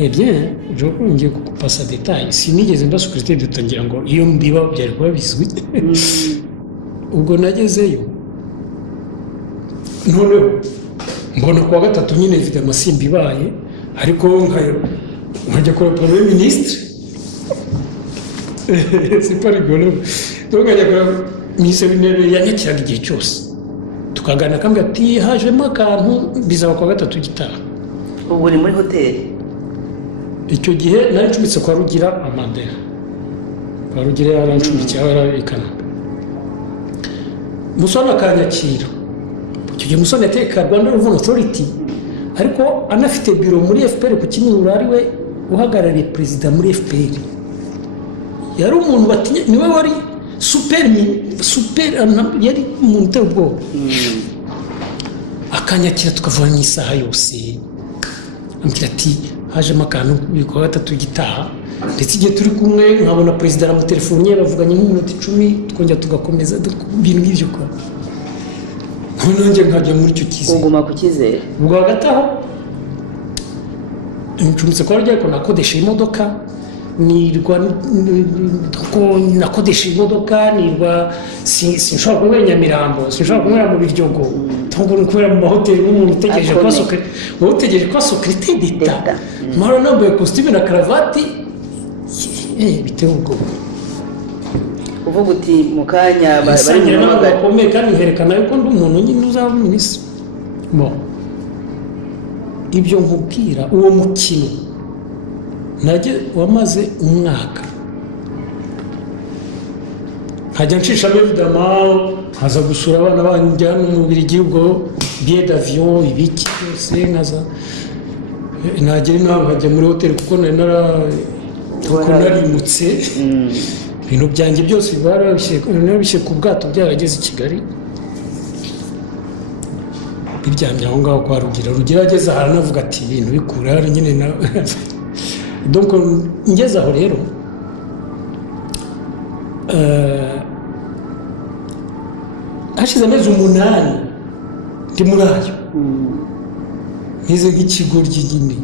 Eh bien, je ngiye kukupasa detail sinigeze mba secrétaire d'État ngira ngo iyo mbiba byari kuba bizwi ubwo nagezeyo none mbona kuwa gatatu nyine mfite amasimbi ibaye ariko nkajya kora premier ministre c'est pas rigolo donc nkajya kora ministre w'intebe yanyakiraga igihe cyose tukagana kambwa ati hajemo akantu bizaba kuwa gatatu gitaha. ubu uri muri hoteli icyo gihe nari ncumbitse kwa Rugira Amandera kwa Rugira yarancumbitse yarabikana musona akanyakira icyo gihe musona yateka Rwanda Revenue Authority ariko anafite biro muri FPR ku Kimihurura ari we uhagarariye perezida muri FPR yari umuntu batinye niwe wari super yari umuntu uteye ubwoba akanyakira tukavana isaha yose ambwira ati hajemo akantu biko gatatu gitaha ndetse igihe turi kumwe nkabona perezida aramutelefoniye bavuganye nk'iminota 10 twongera tugakomeza ibintu nk'ibyo ko nonje nkajya muri icyo kize uguma ku kizere ubwo hagataho ncumbitse kwa Rugira ko nakodesha imodoka nirwa nakodesha imodoka nirwa sinshobora kubera Nyamirambo sinshobora kubera mu Biryogo tubona kubera mu mahoteli n'umuntu utegereje kwa secrétaire d'État mara nambaye costume na cravate bitewe ubwo uvuga uti mu kanya bari mu bakomeye kandi herekana yuko ndi umuntu nyine uzaba ministre bon ibyo nkubwira uwo mukino najye wamaze umwaka nkajya nshishamo évidemment nkaza gusura abana banjye hano mu Bubiligi billet d'avion ibiki byose nkaza nagera inaha nkajya muri hoteli kuko narimutse ibintu byanjye byose barabishyira ku bwato byarageze i Kigali biryamye aho ngaho kwa Rugira ageze ahantu navuga ati ibintu bikura hari nyine na donc ngeze aho rero hashize amezi 8 ndi muri ayo nize nk'ikigo ry'igini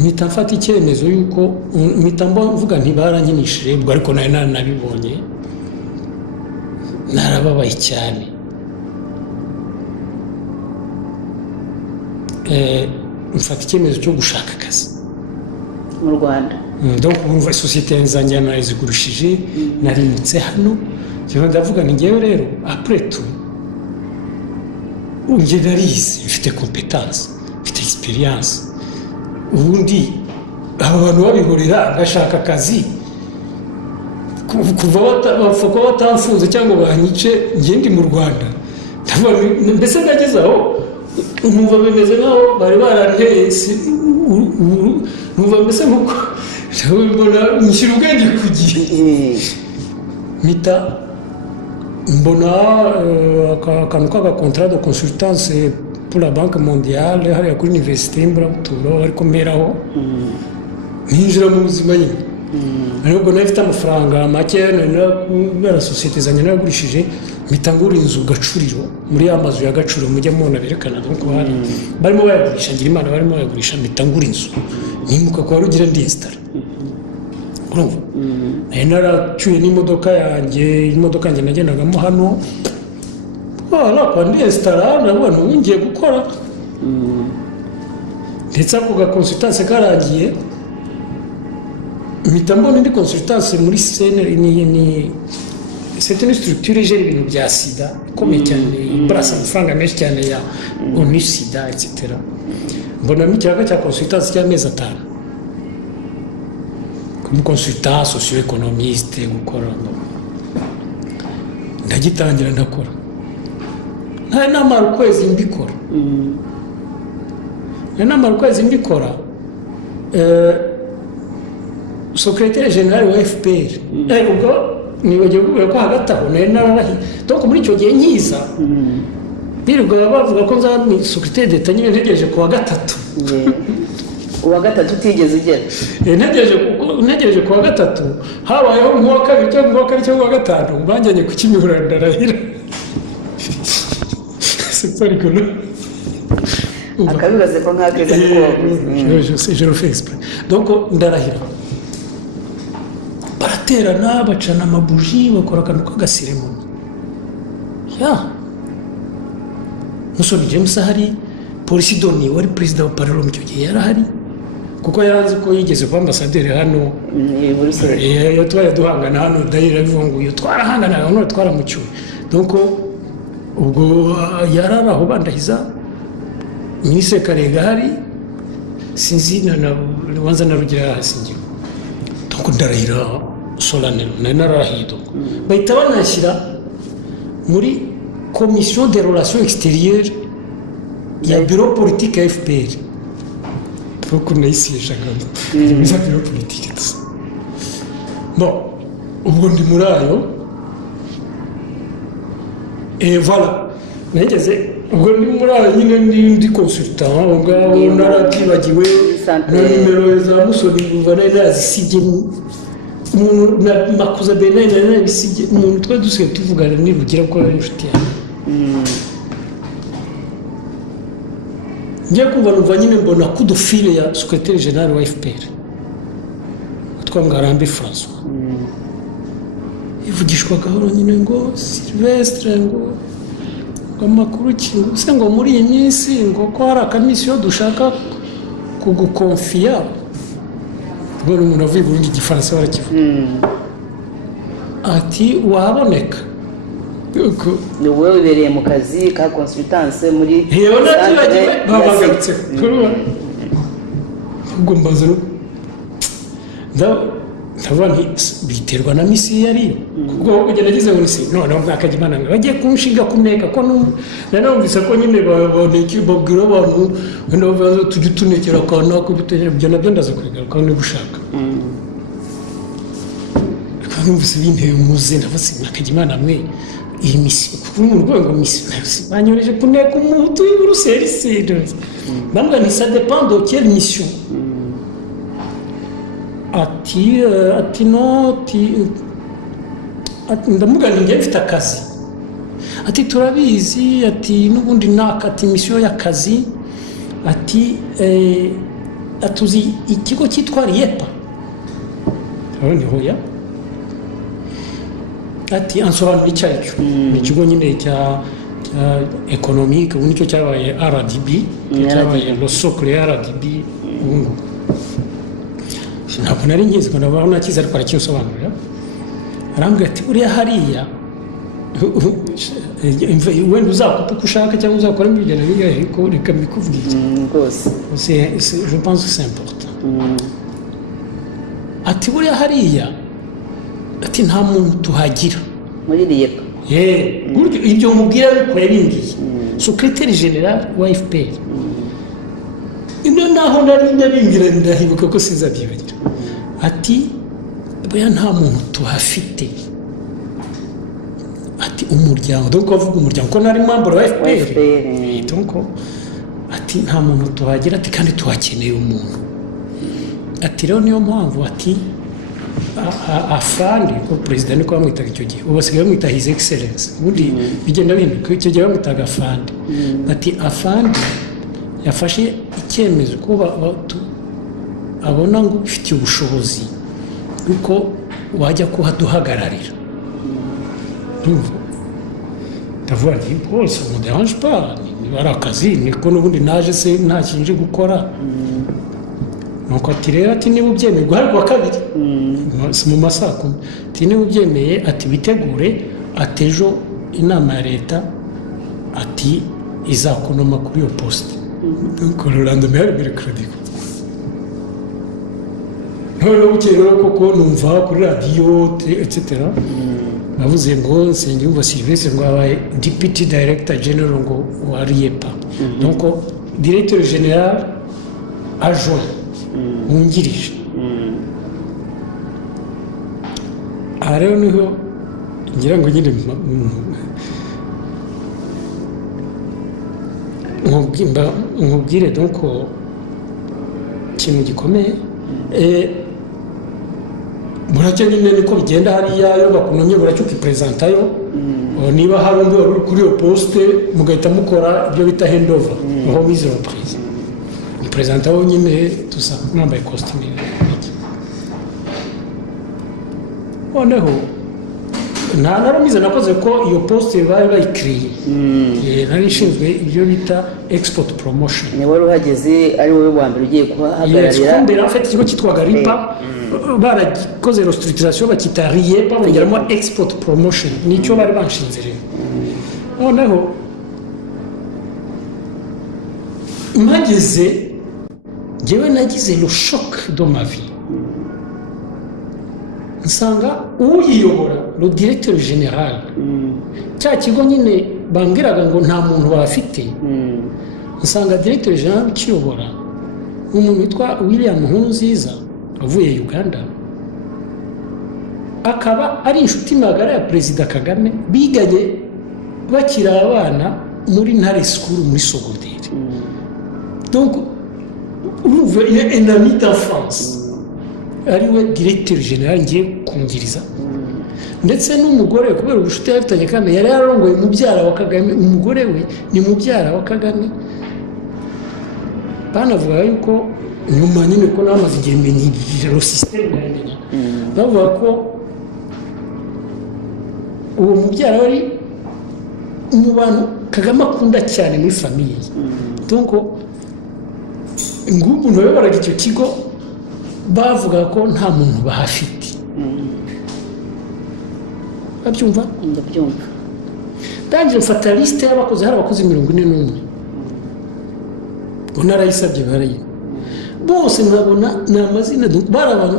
mpita mfata icyemezo yuko mpita mvuga ntibarankinishije ubwo ariko nari nabibonye narababaye cyane mfata icyemezo cyo gushaka akazi mu Rwanda donc umva société nzanye narizigurushije narimutse hano cyo ndavuga ni ngewe rero après tout unge narize mfite compétence mfite expérience ubundi aba bantu babihorera bashaka akazi kuva batamfunze cyangwa banyice ngiye ndi mu Rwanda mbese nageze aho numva bimeze nkaho bari baranteye numva mbese nkuko mbona nishyira ubwenge ku gihe mpita mbona akantu k'agakontara de consultance pour la Banque Mondiale hariya kuri Université Mburabuturo ariko mberaho ninjira mu buzima nyine ariko nafite amafaranga make na société zanjye nagurishije mpita ngura inzu Gacuriro muri amazu ya Gacuriro mujya mubona berekana donc hari barimo bayagurisha ngira Imana barimo bayagurisha mpita ngura inzu nimuka kwa Rugira ndinstara urumva naracyuye n'imodoka yanjye nagendagamo hano kwa ndinstara nabona ngiye gukora ndetse ako gakonsultance karangiye mpita mbona indi consultance muri CNR ni c'est une structure gère ibintu bya sida ikomeye cyane ibrasa amafaranga menshi cyane ya ONU sida etc. mbona mikiraga cya consultance cy'amezi 5 comme consultant socio-économiste gukora ndagitangira ndakora nta namara ukwezi mbikora secrétaire général wa FPR ubwo nibagiye kuvuga ko hagati aho nari nararahi donc muri icyo gihe nkiza birirwa bavuga ko nzaba secrétaire d'État nyine ntegereje ku wa gatatu uwa gatatu utigeze ugera ntegereje ku wa gatatu habayeho nk'uwa kabiri cyangwa uwa gatanu banjyanye ku Kimihurura ndarahira c'est pas rigolo akabibaze ko nk'akeza niko wavuze. Je le fais exprès. Donc ndarahira baraterana bacana amabuji bakora akantu k'agaseremoni musoni James ahari, polisi Doni wari perezida wa parlement icyo gihe yarahari kuko yaranze ko yigeze kuba ambasaderi hano twari duhangana hano dayira bivunguye twarahangana none twaramucyuye. Donc ubwo yarara aho bandahiza Minisitiri Karega hari sinzi na wanza na rugira hasingira. Donc ndarahira solennel narahiye donc bahita banashyira muri commission des relations extérieures ya bureau politique ya FPR. Pourquoi nayisiyeshaga biza bureau politique tout ça. Bon ubwo ndi muri ayo et voilà nageze ubwo ndi muri ayo nyine ndi consultant ubwo narakibagiwe na nimero za musoni buva nazisibye na makuza benene nabisibye umuntu twa dusigaye tuvugana nirugira ko ari inshuti yanjye. Njya kumva numva nyine mbona kudufile ya secrétaire général wa FPR witwa Ngarambe François ivugishwa gahoro nyine ngo Sylvestre ngo amakuru kingo se ngo muri iyi minsi ngo ko hari akamisiyo dushaka kugukonfiya ngo umuntu avuye Burundi igifaransa barakivuga ati waboneka ni wowe wibereye mu kazi ka consultance muri yewe nagiye babagatse kuruba ubwo mbaza ndabona biterwa na misi yari kuko ugerageze ngo nisi none mwaka Imana bagiye kunshinga kuneka ko nanumvise ko nyine baboneka babwira abantu wenda bazo tujye tunekera kana ko dutegera byo nabyo ndaza kwigaruka niba ushaka numvise binteye umuze ndabase mwaka Imana mwe iyi misi kuko mu rwego misi banyoreje kuneka umutu y'uruseri serious bambwa ni ça dépend de quelle mission. Ati no ndamugana ngiye mfite akazi ati turabizi ati n'ubundi nakati mission y'akazi ati atuzi ikigo cyitwa Riepa abone hoya ati ansobanura icyaricyo ni ikigo nyine cya économique ubu nicyo cyabaye RDB cyabaye le socle ya RDB ubu ntabwo nari ngize ko nabaho nakiza ariko arakinsobanurira arambwira ati buriya hariya wenda uzakupa uko ushaka cyangwa uzakora ibigena bigahe ariko reka mbikubwire rwose je pense que c'est important. Ati buriya hariya ati nta muntu tuhagira muri Riepa buryo ibyo mubwira ariko yabimbwiye secrétaire général wa FPR ino naho nari ndabimbwira ndahibuka ko sinzabyibagira ati buriya nta muntu tuhafite ati umuryango donc avuga umuryango ko nari membre wa FPR donc ati nta muntu tuhagira ati kandi tuhakeneye umuntu ati rero niyo mpamvu ati afandi ko perezida niko bamwitaga icyo gihe ubu basigaye bamwita his excellence ubundi bigenda bintu icyo gihe bamwitaga afandi ati afandi yafashe icyemezo ko abona ngo ufite ubushobozi kuko wajya kuhaduhagararira ndavuga nti bose mu dérange pas niba ari akazi niko n'ubundi naje se nta kinje gukora nuko ati rero ati niba ubyemeye guhari kwa kabiri mu masaha 10 ati niba ubyemeye ati bitegure ati ejo inama ya leta ati izakonoma kuri iyo poste donc le lendemain le mercredi none ukero koko numva kuri radio etc bavuze ngo Nsengiyumva Sylvestre ngo abaye deputy director general ngo wa Riepa donc directeur général adjoint wungirije rero niho ngira ngo nyine nkubwire donc ikintu gikomeye buracyo nyine niko bigenda hariya yo bakunonye buracyo ukipresentayo niba hari undi wari kuri iyo poste mugahita mukora ibyo bita handover aho mize reprise ni perezida wenyine tusa mwambaye costume noneho nta naramize nakoze ko iyo poste bari bayikiriye nari ishinzwe ibyo bita export promotion ni wari uhageze ari wowe wa mbere ugiye kuhagararira mbere en fait ikigo cyitwaga RIPA barakoze restructuration bakita RIEPA bongeramo export promotion nicyo bari banshinze rero noneho mageze jewe nagize le choc de ma vie nsanga uyiyobora le directeur général cya kigo nyine bambwiraga ngo nta muntu bafite nsanga directeur général ukiyobora umuntu witwa William Nkurunziza avuye Uganda akaba ari inshuti magara ya Perezida Kagame biganye bakira abana muri Ntare School muri Sogodere donc il est un ami d'enfance ariwe directeur général ngiye kungiriza ndetse n'umugore kubera ubushuti yafitanye kandi yari yarongoye mubyara wa Kagame umugore we ni mubyara wa Kagame banavuga yuko nyuma nyine ko namaze igihe mbenye lo système ndamenya bavuga ko uwo mubyara wari mu bantu Kagame akunda cyane muri famiye donc umuntu wayoboraga icyo kigo bavuga ko nta muntu bahafite babyumva ndabyumva ndangije mfata liste y'abakozi hari abakozi 41 ngo narayisabye barayi bose nkabona ni amazina bari abantu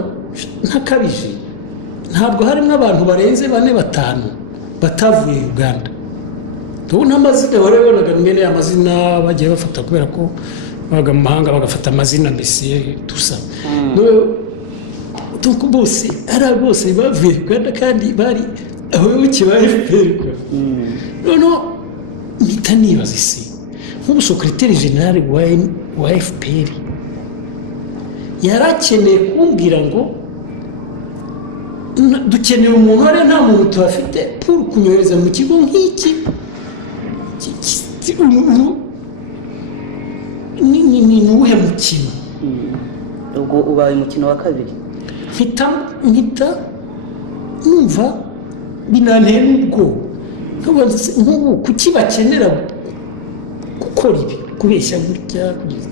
ntakabije ntabwo harimo abantu barenze 4-5 batavuye Uganda tubona amazina barebonaga mwene amazina bagiye bafata kubera ko baga mu mahanga bagafata amazina mbese tusa donc bose ara bose bavuye Uganda kandi bari abayoboke ba FPR no mpita nibaza isi nk'ubu secrétaire général wa FPR yarakeneye kumbwira ngo dukeneye umuntu ari nta muntu tuhafite pour kunyohereza mu kigo nk'iki ni uwuhe mukino ubwo ubaye umukino wa kabiri mpita numva binantera ubwoba nk'ubu kuki bakenera gukora ibi kubeshya gutya kugeza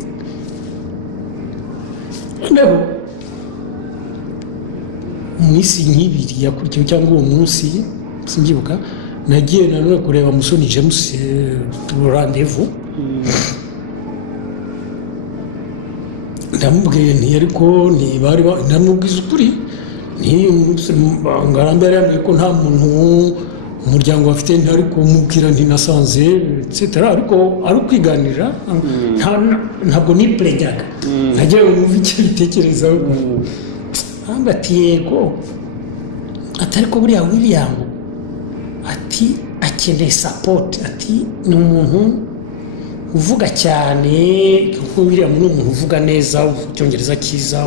noneho mu minsi nk'ibiri yakurikiyeho cyangwa uwo munsi simbyibuka nagiye nanone kureba Musoni James rendez-vous ndamubwiye nti ariko ntibari ndamubwiza ukuri ngarambere yambwiye ko nta muntu umuryango bafite ntari kumubwira nti nasanze etc ariko ari kwiganira ntabwo niplenyaga nagiye mu icyo bitekerezaho ati yego atari ko buriya William ati akeneye support ati ni umuntu uvuga cyane kuko William ni umuntu uvuga neza icyongereza cyiza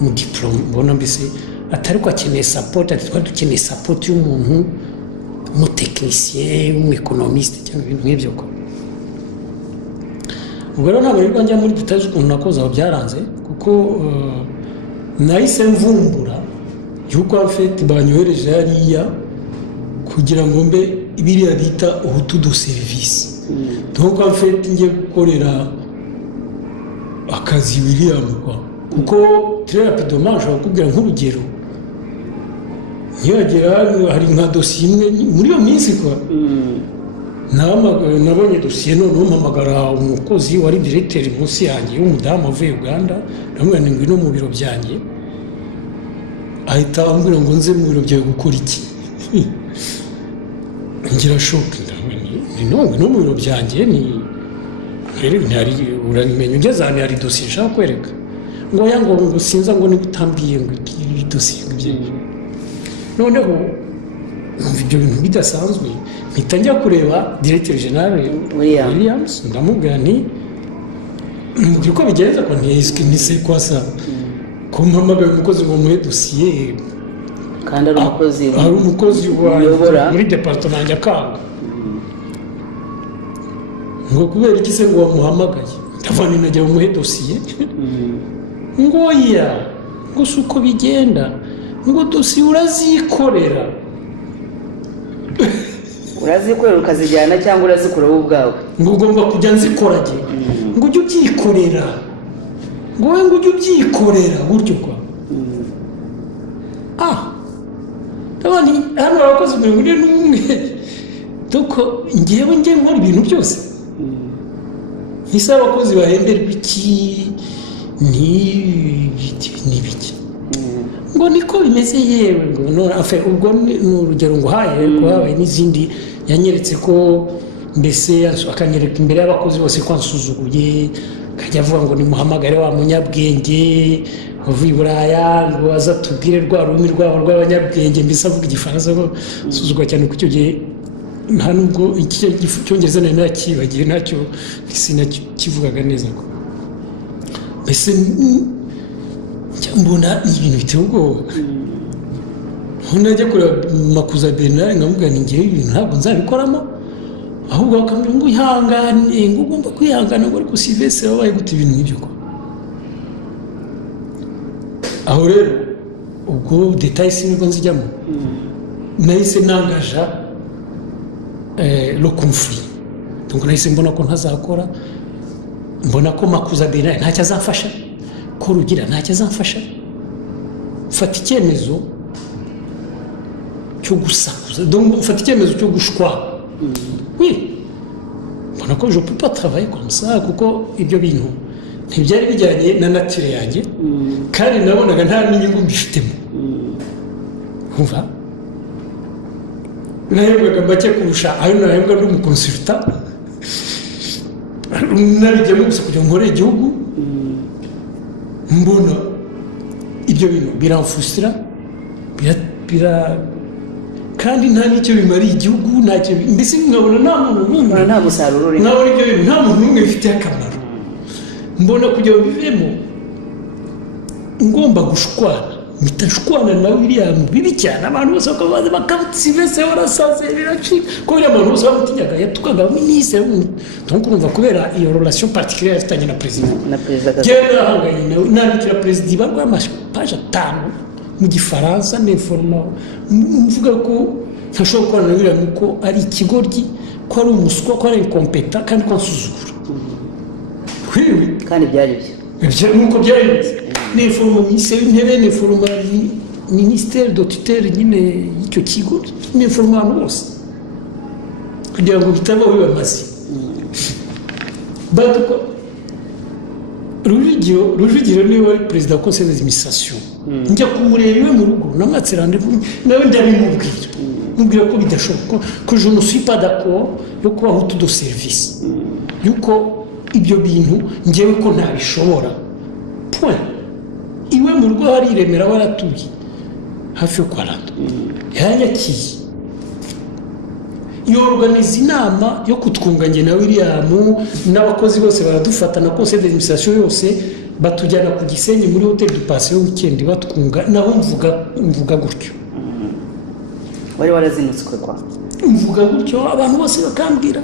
mu diplome bona mbese atari ko akeneye support ati twari dukeneye support y'umuntu mu technicien umueconomiste cyangwa ibintu nk'ibyo ko ubwo rero ntabwo rero njya muri details ukuntu nakoze aho byaranze kuko nahise mvumbura yuko afite banyohereje hariya kugira ngo mbe ibiriya bita ubutu do service donc afite ngiye gukorera akazi William kwa kuko très rapidement je bakubwira nk'urugero yagera hari nka dossier imwe muri iyo minsi kwa nabonye dossier none mpamagara umukozi wari directeur munsi yanjye w'umudamu avuye Uganda ndamubwira ngo ino mu biro byanjye ahita ambwira ngo nze mu biro byawe gukora iki ngira shoke no mu biro byanjye ni hari uramenye ugeze ahantu hari dossier nshaka kwereka ngo yango ngo sinza ngo ni gutambwiye ngo iyi dossier ngibye noneho numva ibyo bintu bidasanzwe mpita njya kureba directeur général Williams ndamubwira nti mubwira ko bigenza ko ntiyiswe nise kwasa ko mpamagaye umukozi ngo muhe dossier kandi ari umukozi hari umukozi uyobora muri departement ya Nyakanga ngo kubera iki se ngo wamuhamagaye ndavana najya umuhe dosiye ngo ya ngo suko bigenda ngo dosiye urazikorera ukazijyana cyangwa urazikora wowe ubwawe ngo ugomba kujya nzikora je ngo ujye ubyikorera ngo we ngo ujye ubyikorera gutyo kwa ndabona hano abakozi 41 doko ngewe nkora ibintu byose ntisa abakozi bahemberwa iki n'ibiki ngo niko bimeze yewe ngo none afe ubwo ni urugero ngo haye ko habaye n'izindi yanyeretse ko mbese akanyereka imbere y'abakozi bose ko ansuzuguye kajya avuga ngo nimuhamagare wa munyabwenge uvuye Buraya ngo aza tubwire rwa rumi rwabo rw'abanyabwenge mbese avuga igifaransa ko suzugwa cyane ku cyo gihe nta nubwo icyongereza nari nakibagiye ntacyo sinakivugaga neza ko mbese mbona ibintu biteye ubwoba najya kureba Makuza Bernard nkamubwira ni ngewe ibintu ntabwo nzabikoramo ahubwo bakambwira ngo ihangane ngo ugomba kwihangana ngo ariko Sylvestre wabaye gute ibintu nk'ibyo ko aho rero ubwo details nibwo nzijyamo nahise nangaja le conflit donc nahise mbona ko ntazakora mbona ko Makuza Bernard ntacyo azamfasha ko Rugira ntacyo azamfasha mfata icyemezo cyo gusakuza donc mfata icyemezo cyo gushwa mbona ko je peux pas travailler comme ça kuko ibyo bintu ntibyari bijyanye na nature yanjye kandi nabonaga nta n'inyungu mbifitemo umva nahembwaga make kurusha ayo nahembwa n'umukonsultant nabijyamo gusa kugira ngo nkore igihugu mbona ibyo bintu biramfusira kandi nta n'icyo bimariye igihugu ntacyo mbese nkabona nta muntu n'umwe nta musaruro uri nkabona ibyo bintu nta muntu n'umwe bifitiye akamaro mbona kugira ngo bivemo ngomba gushwana mpita nshwana na William bibi cyane abantu bose bakabaza bakavuga Sylvestre warasaze biracika kubera abantu bose bamutinyaga yatukaga minisitiri donc urumva kubera iyo relation particulière afitanye na president Kagame ahanganye nawe nandikira president barwa amapaje 5 mu gifaransa n'informa mvuga ko ntashobora kubona na William ko ari ikigoryi ko ari umuswa ko ari incompétent kandi ko nsuzugura kandi byari byo nuko byari n'informa ministère w'intebe n'informa ministère de tutelle nyine y'icyo kigo n'informa bose kugira ngo bitabaho bibamaze baduko Rujugiro niwe wari perezida wa conseil d'administration njya kumureba iwe mu rugo namwatse rendez-vous nawe ndabimubwira mubwira ko bidashoboka ko je ne suis pas d'accord yo kubaho tout service yuko ibyo bintu ngewe ko ntabishobora point iwe mu rugo hari Remera waratuye hafi yo kwa Rando yanyakiye yorganiza inama yo kutwunganya na William n'abakozi bose baradufata na conseil d'administration yose batujyana ku Gisenyi muri hotel du Passion weekend batwunga naho mvuga gutyo wari warazinutswe kwa mvuga gutyo abantu bose bakambwira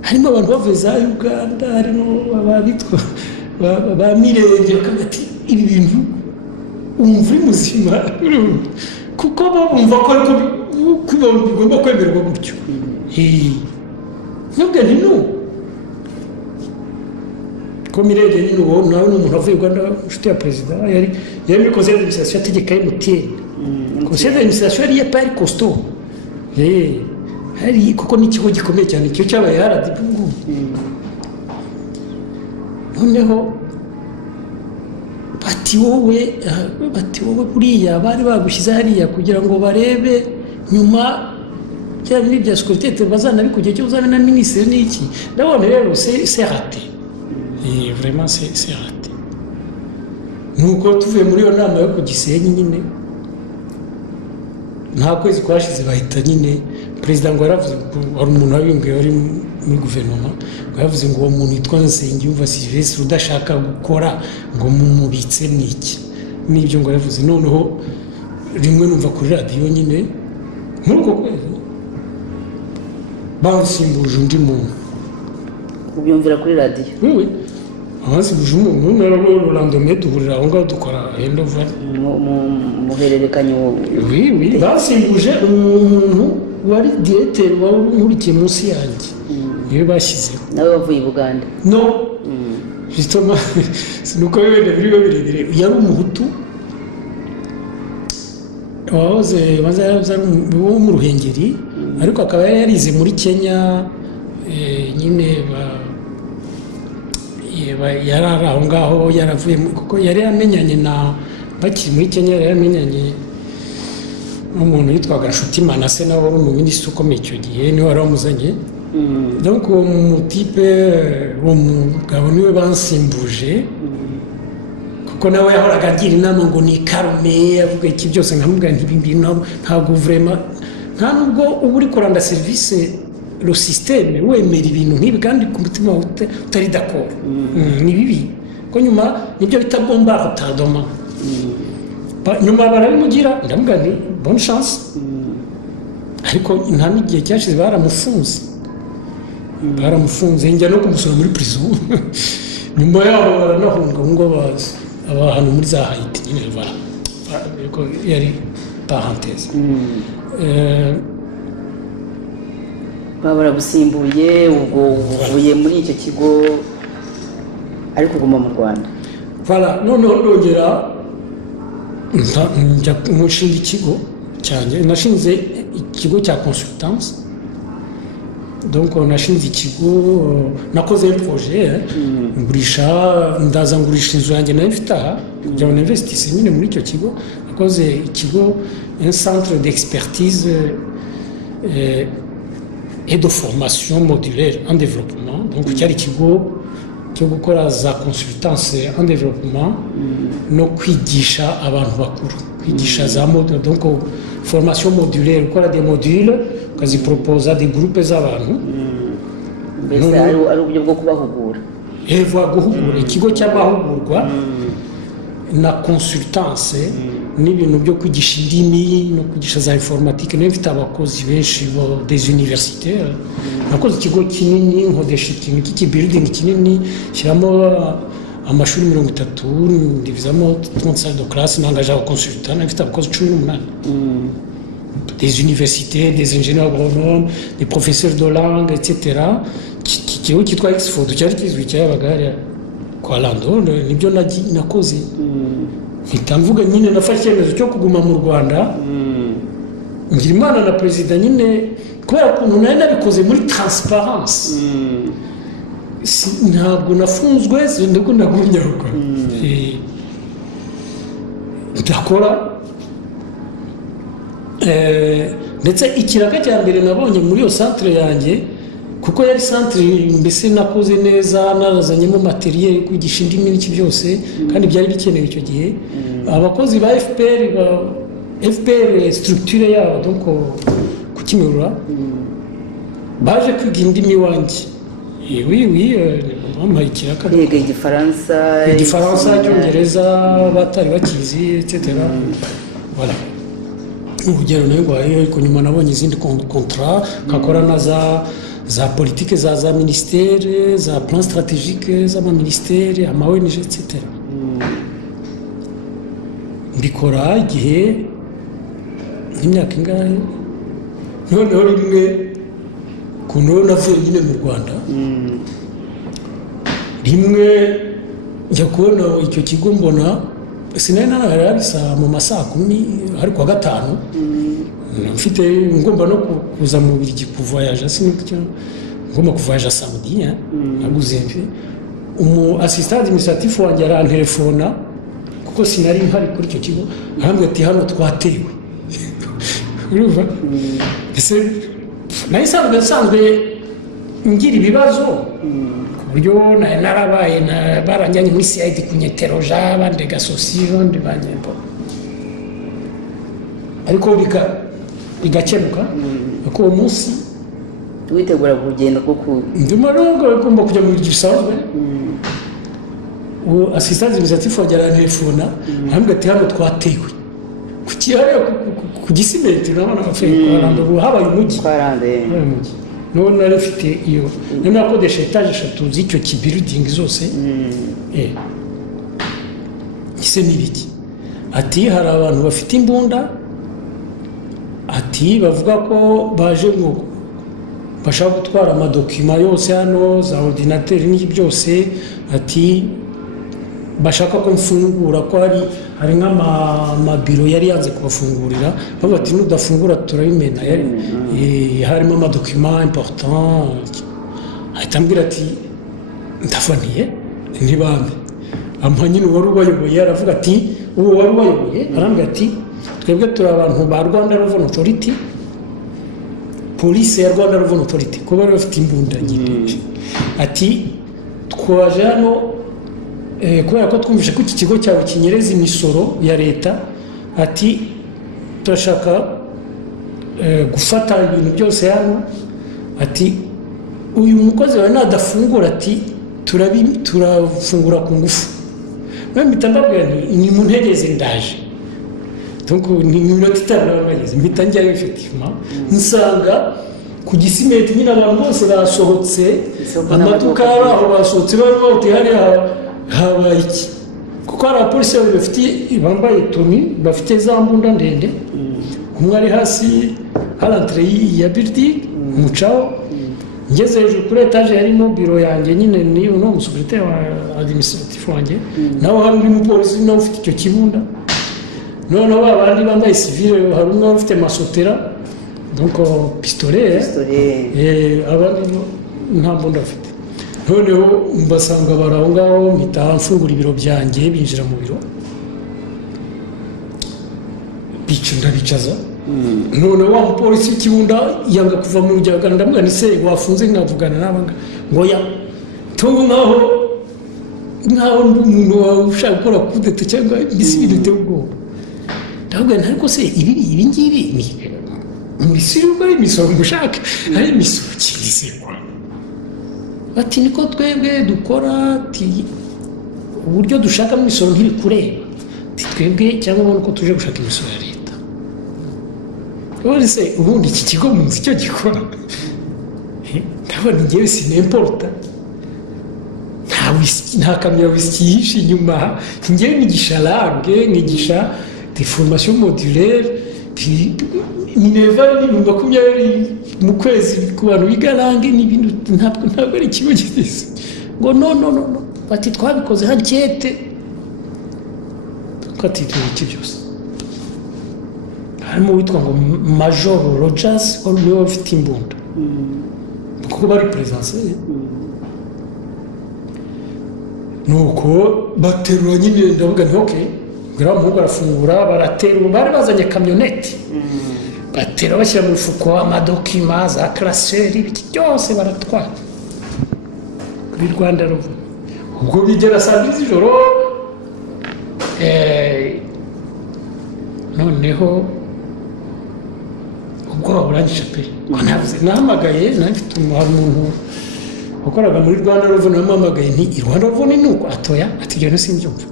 harimo abantu bavuye za Uganda harimo ababitwa ba Mirenge bakagati ibi bintu umvuri muzima kuko bumva ko ariko bigomba kwemerwa gutyo nubwo ni no ko Mirenge ni no nawe n'umuntu avuye Uganda inshuti ya president yari muri conseil d'administration ategeka MTN conseil d'administration yari pas costaud hari kuko n'ikigo gikomeye cyane cyo cyabaye RDB noneho bati wowe buriya bari bagushyize hariya kugira ngo barebe nyuma cyane n'ibya sécurité bazanabikugiye cyo uzana na ministre n'iki ndabona rero c'est raté vraiment c'est raté nuko tuvuye muri iyo nama yo ku Gisenyi nyine nta kwezi kwashize bahita nyine president ngo yaravuze hari umuntu wabimbwiye wari muri guverinoma ngo yavuze ngo uwo muntu yitwa Nsengiyumva Sylvestre udashaka gukora ngo mumubitse n'iki n'ibyo ngo yavuze noneho rimwe numva kuri radiyo nyine muri uko kwezi bansimbuje undi muntu. ubyumvira kuri radiyo? Oui, abansimbuje umuntu na Rolando duhurira aho ngaho dukora handover. muhererekanye Oui, bansimbuje umuntu wari dieteri wari nkurikiye munsi yanjye iyo bashyizeho. nawe wavuye i Buganda? No, justement sinuko wenda biriho birebire, yari umuhutu wahoze wo mu Ruhengeri ariko akaba yarize muri Kenya, nyine yari ari aho ngaho yaravuye kuko yari yamenyanye na bakiri muri Kenya, yari yamenyanye n'umuntu witwaga Nshutimana se nawe wari umuminisitiri ukomeye icyo gihe, niwe wari wamuzanye. Donc uwo mutipe uwo mugabo niwe bansimbuje kuko nawe yahoraga agira inama ngo ni karume avuga iki byose nkamubwira nti ntabwo vraiment nta nubwo uba uri kuranda serivisi le système wemera ibintu nk'ibi kandi ku mutima utari d'accord. Ni bibi ko nyuma nibyo bita bomba retardement. Nyuma barabimugira ndamubwira nti bonne chance, ariko nta n'igihe cyashize baramufunze njya no kumusura muri prison. Nyuma yaho baranahunga ngo bazi abantu muri za Haiti nyine ariko yari parenthèse. baragusimbuye ubwo uvuye muri icyo kigo ariko uguma mu Rwanda? Voilà, noneho ndongera njya mushinga ikigo cyanjye, nashinze ikigo cya consultance. Donc nashinze ikigo, nakoze projet ndaza ngurisha inzu yanjye nayo mfite aha kugira ngo investisse nyine muri icyo kigo. Nakoze ikigo un centre d'expertise et de formation modulaire en développement. Donc cyari ikigo cyo gukora za consultance en développement no kwigisha abantu bakuru, kwigisha za module, donc formation modulaire, gukora des modules ukaziproposa des groupes z'abantu. mbese ari uburyo bwo kubahugura? Guhugura, ikigo cy'amahugurwa na consultance n'ibintu byo kwigisha indimi no kwigisha za informatique. Niyo mfite abakozi benshi des universitaires. Nakoze ikigo kinini, nkodesha ikintu cy'ikibuilding kinini, shyiramo amashuri 30, ndivizamo 30 salles de classe, nangaje abaconsultants, mfite abakozi 18. Des universités, des ingénieurs agronomes, des professeurs de langue, etc. Ikigo cyitwa Exford cyari kizwi cyabaga hariya kwa Lando, nibyo nakoze. Mpita mvuga nyine nafashe icyemezo cyo kuguma mu Rwanda. Ngira imana na perezida nyine kubera ukuntu nari nabikoze muri transparence. Ntabwo nafunzwe, ndiko ndagumyaruka. Ndakora ndetse ikiraka cya mbere nabonye muri iyo centre yanjye, kuko yari centre mbese nakoze neza, narazanyemo materiel yo kwigisha indimi n'iki byose kandi byari bikenewe icyo gihe. Abakozi ba FPR structure yabo donc kukimurura baje kwiga indimi wanjye. Oui, bampaye ikiraka, biga Igifaransa, Icyongereza batari bakizi etc. Voilà, urugero nayo ngwaye. Ariko nyuma nabonye izindi contrat kakora na za politique za ministère, za plan stratégique z'amaministère, ama ONG etc. Mbikora igihe nk'imyaka ingahe, noneho rimwe kuntu navuye nyine mu Rwanda, rimwe njya kubona icyo kigo mbona sinari narabisa mu masaha 10 ariko wa gatanu mfite ngomba no kuza mu Bubiligi kuvoyager, siniko ngomba kuvoyager samedi naguze mfi assistant administratif wanjye arantelefona kuko sinari mpari kuri icyo kigo, arambwira ati hano twatewe. Urumva ese nasanzwe ngira ibibazo ku buryo narabaye baranjyanye muri CID kunyeteroja bande gasosiyo ndibanyembo, ariko bigakemuka. Uko uwo munsi witegura kugenda kuko ndimo ngomba kujya mu gisanzwe. Assistant administratif wajyana telefona, arambwira ati hano twatewe ku kihariye ku gisimenti urabona afaranga ubu habaye umujyi twarande none nari mfite iyo none nakodesha etaje 3 z'icyo kibiridingi zose ise n'ibiki ati hari abantu bafite imbunda ati bavuga ko baje ngo bashaka gutwara amadokima yose hano za ordinateri n'iki byose ati bashaka ko mfungura ko hari nk'amabiro yari yanze kubafungurira bavuga ati nudafungura turabimena harimo amadokima important ahita ambwira ati ndafaniye ntibambe ampa nyine wari ubayoboye aravuga ati uwo wari ubayoboye arambwira ati twebwe turi abantu ba Rwanda Revenue Authority polisi ya Rwanda Revenue Authority kuba bari bafite imbunda nyine ati twaje hano kubera ko twumvise ko iki kigo cyawe kinyereza imisoro ya leta ati turashaka gufata ibintu byose hano ati uyu mukozi wawe nadafungura ati turafungura ku ngufu mwe mpita mbabwira nti ni mu ntegeze ndaje donc ni minota itanu bageze mpita njyayo effectivement nsanga ku gisimenti nyine abantu bose basohotse amaduka aho basohotse bari bawuti hariya habaye iki kuko hari abapolisi bambaye toni bafite za mbunda ndende umwe ari hasi hari entrée ya building umucaho ngeze hejuru kuri etaje harimo biro yanjye nyine ni uno umusekretari wa administratif wanjye naho hari undi mupolisi nawe ufite icyo kibunda noneho abandi bambaye civile hari umwe ufite masotera donc pistolet abandi nta mbunda afite noneho mbasanga baraho ngaho mpita mfungura ibiro byanjye binjira mu biro ndabicaza none wa mupolisi w'ikibunda yanga kuva mu rujyaga ndamubwira nti se wafunze nkavugana n'abanga ngo ya tungu nkaho umuntu wawe ushaka gukora kudeta cyangwa ibintu biteye ubwoba ndabwira nti ariko se ibi ngibi muri siriba imisoro mushaka ari imisoro kirisekwa bati niko twebwe dukora uburyo dushaka imisoro ntibikureba twebwe cyangwa ubona ko tuje gushaka imisoro ya leta se ubundi iki kigo munsi icyo gikora ndabona ngewe sinemporta nta kamera wisiki yishe inyuma ngewe nkigisha langue nkigisha des formations modulaires minevale n'ibihumbi 20 mu kwezi ku bantu biga langue n'ibintu ntabwo ari ikigo giteze ngo no bati twabikoze hankete twatituye iki byose harimo witwa ngo Major Rogers wari niwe ufite imbunda kuko bari presence nuko baterura nyine ndavuga nti okay ngira umuhungu arafungura baraterura bari bazanye kamyoneti batera bashyira mu mifuko amadokima za classeur ibiki byose baratwara kuri Rwanda Revenue ubwo bigera saa 2 z'ijoro noneho ubwo burangije pe ko navuze nahamagaye nafite umuntu wakoraga muri Rwanda Revenue nahamagaye nti Rwanda Revenue nuko atoya ati je nsimbyumva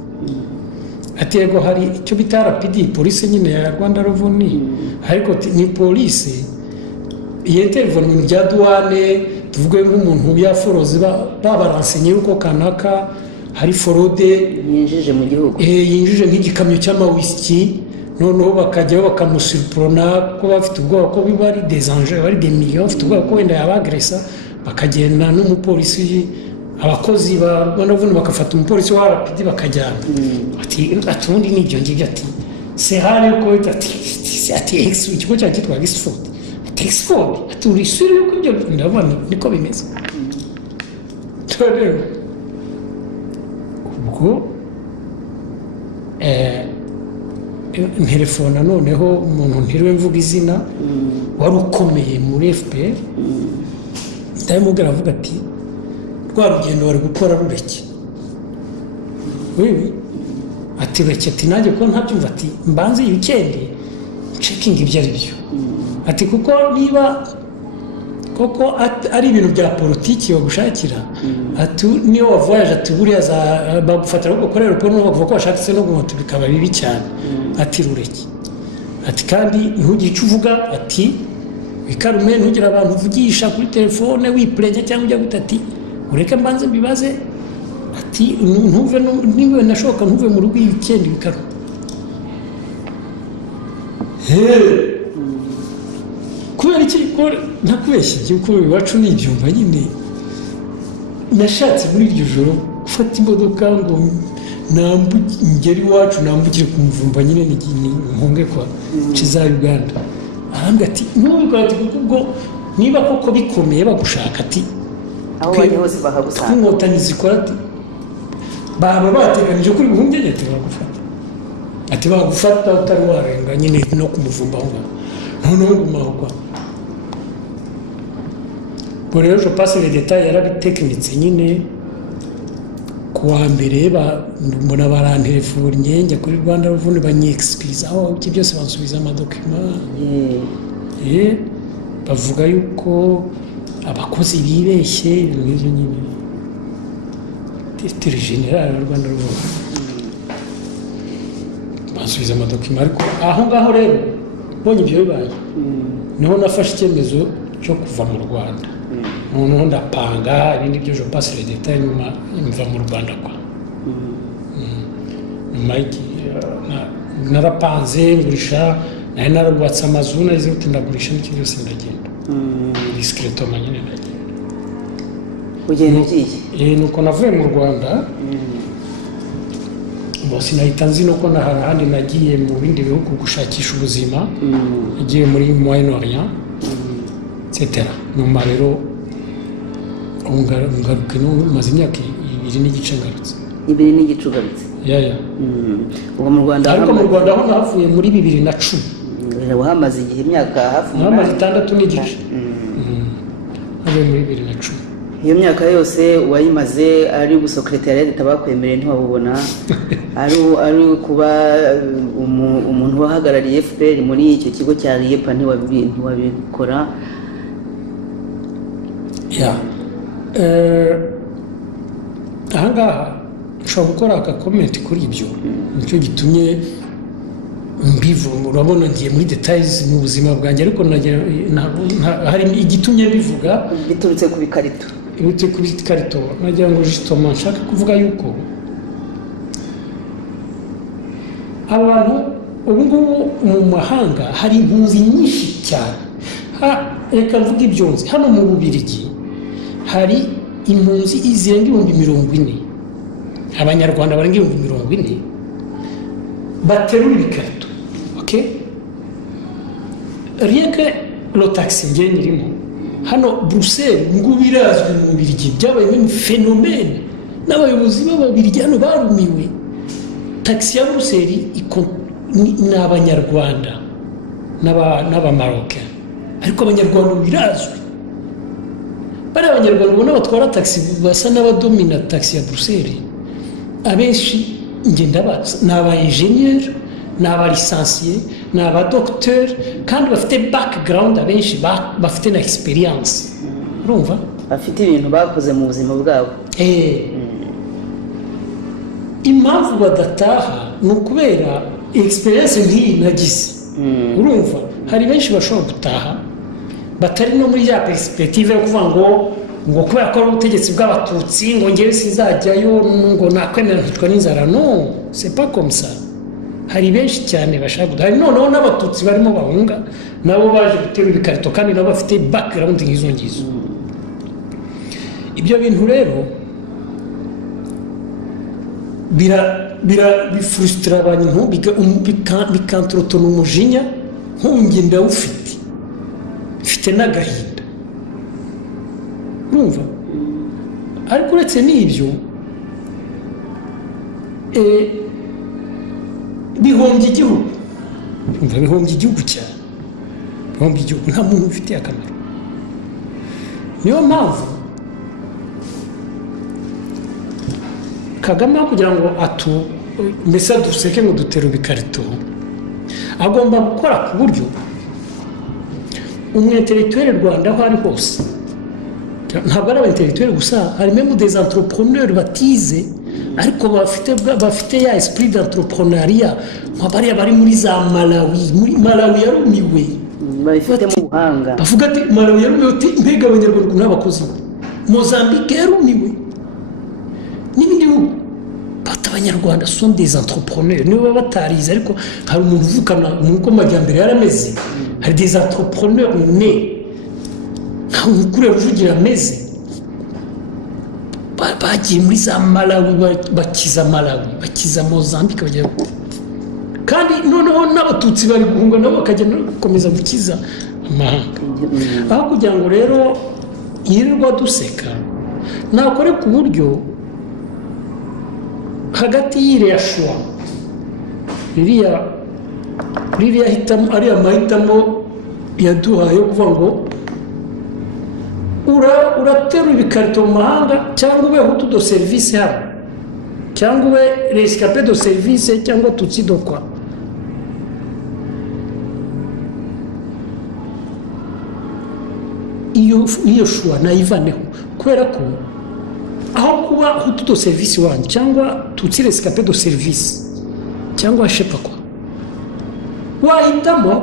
ati yego hari icyo bita RPD police nyine ya Rwanda Revenue ariko ni police yintervene mu bya douane tuvuge nk'umuntu yaforoze babaransenye uko kanaka hari forode yinjije mu gihugu yinjije nk'igikamyo cy'amawisiki noneho bakajyaho bakamusurprona ko bafite ubwoba ko biba ari des enjeux bari des millions bafite ubwoba ko wenda yabagresa bakagenda n'umupolisi abakozi ba Rwanda Revenue bakafata umupolisi wa RPD bakajyana ati ubundi n'ibyo ngibyo ati sehari ko ati ikigo cya cyitwa Exford ati urisuri yuko ibyo ndabona niko bimeze rero ubwo nterefona noneho umuntu ntiriwe mvuga izina wari ukomeye muri FPR ndamubwira avuga ati rwa rugendo bari gukora rureke wewe ati reke ati nanjye ko ntabyumva ati mbanze iyi weekend checking ibyo ari byo ati kuko niba koko ari ibintu bya politiki bagushakira ati niyo wavoyaje ati buriya bagufatira uko korera uko no bavuga ko washatse no gumoto bikaba bibi cyane ati rureke ati kandi ntugire icyo uvuga ati ikarume ntugire abantu uvugisha kuri telefone wipurenya cyangwa ujya guta ati ureke mbanze mbibaze ati ntuve niba nashoboka ntuve mu rugo iyi weekend bikarume kubera iki ntakubeshye igihe kuko iwacu ni ibyumba nyine nashatse muri iryo joro gufata imodoka ngo ngeri iwacu nambukire ku muvumba nyine nkunge kwa za Uganda arambwira ati n'ubwo ati kuko niba koko bikomeye bagushaka ati aho bajya hose bakagusanga inkotanyi zikora ati baba bateganije kuri buhunge ati bagufata utari warenga nyine no ku muvumba aho noneho ngumaho kwa Pour je passe les détails yarabitekinitse nyine kuwa mbere mbona barantelefonnye njya kuri Rwanda Revenue banyeexcuse aho ibyo byose bansubiza amadokima bavuga yuko abakozi bibeshye ibintu nyine Directeur General wa Rwanda Revenue bansubiza amadokima ariko aho ngaho rero bonye ibyo bibaye niho nafashe icyemezo cyo kuva mu Rwanda noneho ndapanga ibindi byo je passe les détails nyuma mva mu Rwanda kwa nyuma narapanze ngurisha nari narubatse amazu neza ndagurisha n'iki byose ndagenda discretement nyine ndagenda ugenda ugiye nuko navuye mu Rwanda bose nahita nzi nuko ahandi nagiye mu bindi bihugu gushakisha ubuzima igiye muri Moyen-Orient etc. nyuma rero ngaruka maze imyaka 2 n'igice ngarutse 2 n'igice ugarutse ubwo mu Rwanda ariko mu Rwanda aho navuye muri 2010 wahamaze igihe imyaka hafi namaze 6 n'igice navuye muri 2010 iyo myaka yose wayimaze ari ubusekretariat leta bakwemereye ntiwabubona ari kuba umuntu wahagarariye FPR muri icyo kigo cya RIEPA ntiwabikora ahangaha ushobora gukora akakomenti kuri ibyo nicyo gitumye mbivuga urabona ngiye muri details mu buzima bwanjye ariko hari igitumye bivuga biturutse ku bikarito nagira ngo justement nshaka kuvuga yuko abantu ubu ngubu mu mahanga hari impunzi nyinshi cyane reka mvuga ibyo nzi hano mu Bubiligi hari impunzi zirenga 40,000 abanyarwanda barenga 40,000 baterura ibikarito rien que le taxi ngeni irimo hano Bruxelles ngo birazwi mu Bubiligi byabaye mu phénomène n'abayobozi b'Ababiligi hano barumiwe taxi ya Bruxelles n'abanyarwanda n'abamarocain ariko abanyarwanda birazwi bari abanyarwanda ubona batwara taxi basa n'abadomina taxi ya Bruxelles abenshi ngenda baza n'aba ingénieur n'aba licencié n'aba docteur kandi bafite background abenshi bafite na experience urumva bafite ibintu bakoze mu buzima bwabo impamvu badataha ni ukubera experience nk'iyi nagize urumva hari benshi bashobora gutaha batari no muri ya perspective yo kuvuga ngo kubera ko ari ubutegetsi bw'abatutsi ngo ngewe sinzajyayo ngo nakwemera nkicwa n'inzara no c'est pas comme ça hari benshi cyane bashaka hari noneho n'abatutsi barimo bahunga nabo baje gutera ibikarito kandi nabo bafite background nk'izo ngizo ibyo bintu rero bifrustra abantu bikantrotona umujinya nkunge ndawufite mfite n'agahinda urumva ariko uretse n'ibyo bihombye igihugu bihombye igihugu cyane bihombye igihugu nta muntu ufitiye akamaro niyo mpamvu Kagame kugira ngo mbese duseke ngo dutere ibikarito agomba gukora ku buryo umwintellectuel Rwanda aho ari hose ntabwo ari abaintellectuel gusa harimo des entrepreneurs batize ariko bafite ya esprit d'entrepreneuriat nk'abariya bari muri za Malawi yarumiwe babifite mu buhanga bavuga ati Malawi yarumiwe ati mbega abanyarwanda n'abakozi Mozambique yarumiwe n'ibindi bihugu abanyarwanda sont des entrepreneurs niba batarize ariko hari umuntu uvukana nuko majyambere yarameze hari des entrepreneurs nés nta ukurera uvugira ameze bagiye muri za Malawi bakiza Mozambique bajya kandi noneho n'abatutsi bari guhunga nabo bakajya gukomeza gukiza amahanga aho kugira ngo rero yirirwa duseka nakore ku buryo hagati y'iriya shwa ririya hitamo ariya mahitamo yaduhaye yo kuvuga ngo uraterura ibikarito mu mahanga cyangwa ube hutu do serivisi hano cyangwa ube rescape do serivisi cyangwa tutsi do kwa iyo shwa nayivaneho kubera ko aho kuba hutu do serivisi wanyu cyangwa tutsi rescape do serivisi cyangwa shepa kwa wahitamo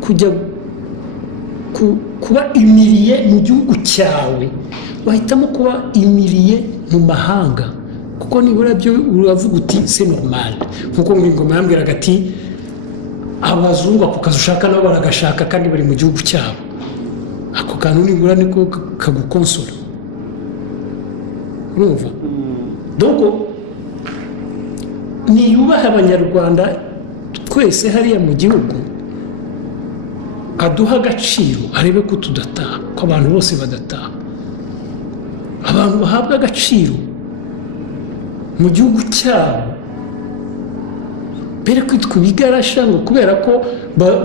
kujya kuba imiriye mu gihugu cyawe wahitamo kuba imiriye mu mahanga kuko nibura byo uravuga uti c'est normal nkuko ngingoma yambwiraga ati abazungu ako kazi ushaka nabo baragashaka kandi bari mu gihugu cyabo ako kantu nibura niko kagukonsora urumva donc niyubaha abanyarwanda twese hariya mu gihugu aduha agaciro arebe ko tudataha ko abantu bose badataha abantu bahabwa agaciro mu gihugu cyabo bere kwitwa ibigarasha ngo kubera ko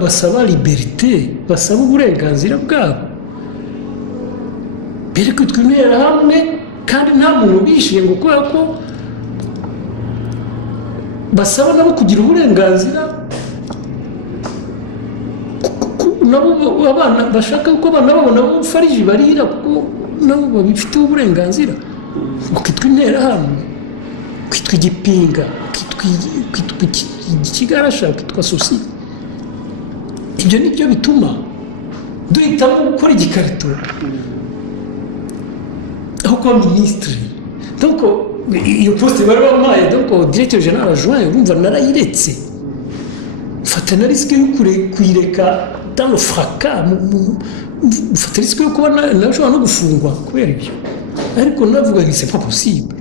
basaba liberté basaba uburenganzira bwabo bere kwitwa interahamwe kandi nta muntu bishiye ngo kubera ko basaba nabo kugira uburenganzira nabo abana bashaka ko abana babo nabo fariji barira kuko nabo babifitiye uburenganzira ukitwa interahamwe kwitwa igipinga kwitwa ikigarasha kwitwa sosi ibyo nibyo bituma duhitamo gukora igikarito aho kuba minisitiri donc iyo poste bari bamaye donc directeur général adjoint urumva narayiretse mfata na risque yo kuyireka dans le fracas mfata risque yo kuba nashobora no gufungwa kubera ibyo ariko navuga ngo c'est pas possible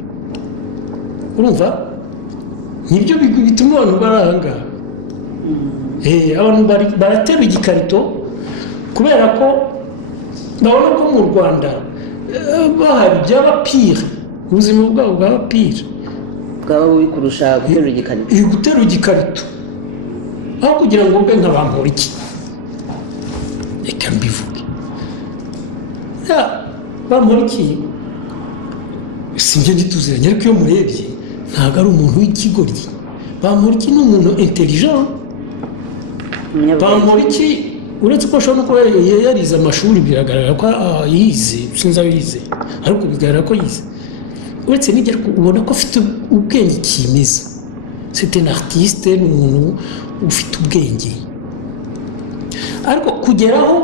urumva nibyo bituma abantu baranga abantu baratera igikarito kubera ko babona ko mu Rwanda bahari byaba pire ubuzima bwabo bwaba pire bwaba bubi kurusha guterura igikarito guterura igikarito aho kugira ngo mbe nk'abampora iki reka mbivuge bampora iki sinjye ndituziranye ariko iyo murebye ntabwo ari umuntu w'ikigoryi bampora iki ni umuntu intelligent bampora iki uretse ko ashobora no kuba yarize amashuri biragaragara ko yize sinzi aho yize ariko bigaragara ko yize uretse n'ibyo ubona ko afite ubwenge kimeza c'est un artiste ni umuntu ufite ubwenge ariko kugeraho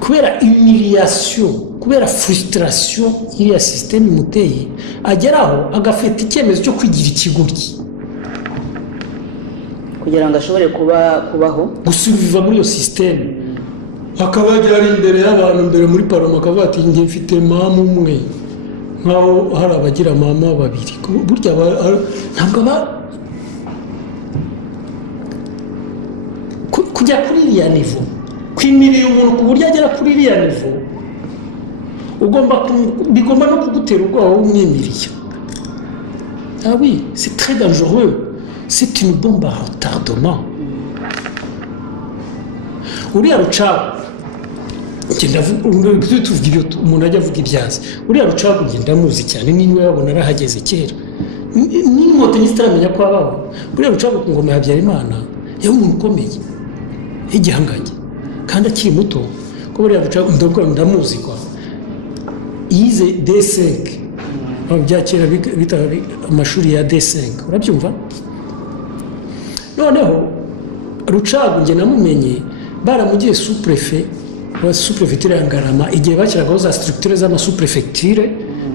kubera humiliation kubera frustration iriya système imuteye ageraho agafata icyemezo cyo kwigira ikigoryi kugira ngo ashobore kubaho gusubiva muri iyo système akaba yari imbere y'abantu mbere muri parlement akavuga ati njye mfite mama umwe nkaho hari abagira mama babiri burya ntabwo kujya kuri iriya nivo kwimiriye umuntu ku buryo agera kuri iriya nivo bigomba no kugutera ubwoba w'umwimiriye oui c'est très dangereux c'est une bombe à retardement uriya rucagu tuvuga ibyo umuntu ajya avuga ibyazi uriya rucagu ngenda muzi cyane niba yabona arahageze kera n'inkotanyi zitaramenya ko abaho uriya rucagu ku ngoma ya Habyarimana yari umuntu ukomeye y'igihangange kandi akiri muto ko buriya rucagu ndamuzi kwa yize D5 bya kera bita amashuri ya D5 urabyumva noneho Rucagu nge namumenye baramugiye sous-préfet wa sous-préfecture ya Ngarama igihe bashyiragaho za structure z'ama-sous-préfecture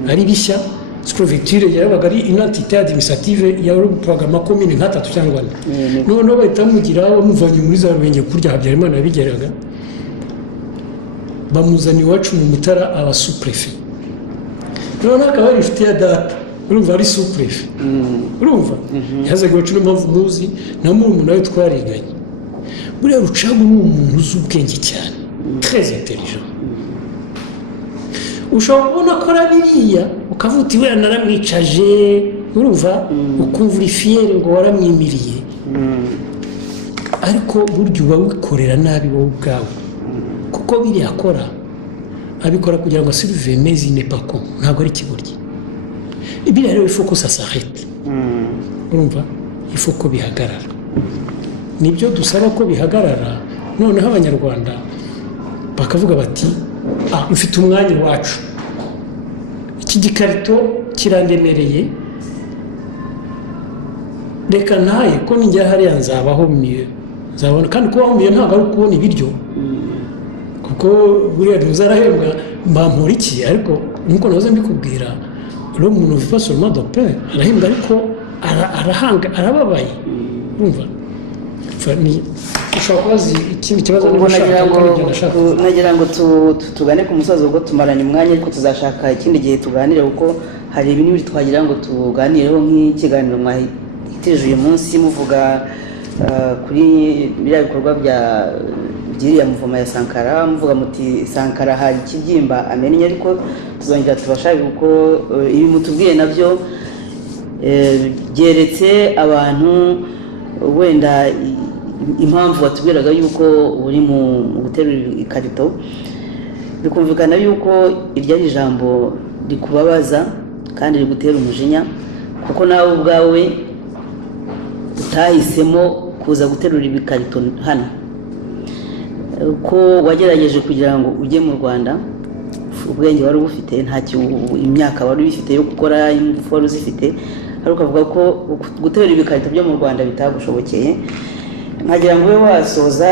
ari bishya sous-préfecture yabaga ari une entité administrative yarupaga amakomine nka 3 cyangwa 4 noneho bahita bamugira bamuvanye muri za Rubenge kurya Habyarimana yabigeraga bamuzana iwacu mu Mutara aba sous-préfet noneho akaba ari inshuti ya data urumva ari sous-préfet urumva yazaga iwacu n'impamvu muzi na murumuna we twariganye buriya Rucagu ni umuntu uzi ubwenge cyane très intelligent ushobora kubona akora biriya ukavuga uti wera naramwicaje urumva ukumva uri fiere ngo waramwimiriye ariko burya uba wikorera nabi wowe ubwawe kuko biriya akora abikora kugira ngo asirive mezi nepako ntabwo ari ikigoryi biriya rero il faut que ça s'arrête urumva il faut ko bihagarara nibyo dusaba ko bihagarara noneho abanyarwanda bakavuga bati mfite umwanya wacu iki gikarito kirandemereye reka ntaye ko ninjya hariya nzabaho mieux nzabona kandi kubaho mieux ntabwo ari ukubona ibiryo kuko buriya ntuzarahembwa mbampura iki ariko nkuko nahoze mbikubwira rero umuntu viva seulement de pain arahembwa ariko arahanga arababaye urumva ushobora kubaza ikindi kibazo nagira ngo tugane ku musozo ubwo tumaranye umwanya ariko tuzashaka ikindi gihe tuganire kuko hari ibintu twagira ngo tuganireho nk'ikiganiro mwahitije uyu munsi muvuga kuri biriya bikorwa by'iriya muvoma ya Sankara muvuga muti Sankara hari ikibyimba amenye ariko tuzongera tubashaka kuko ibi mutubwiye nabyo byeretse abantu wenda impamvu watubwiraga yuko uri mu guterura ikarito bikumvikana yuko iryo ari ijambo rikubabaza kandi rigutera umujinya kuko nawe ubwawe utahisemo kuza guterura ibikarito hano ko wagerageje kugira ngo ujye mu Rwanda ubwenge wari ubufite ntacyo imyaka wari ubifite yo gukora ingufu wari uzifite ariko ukavuga ko guterura ibikarito byo mu Rwanda bitagushobokeye nkagira ngo we wasoza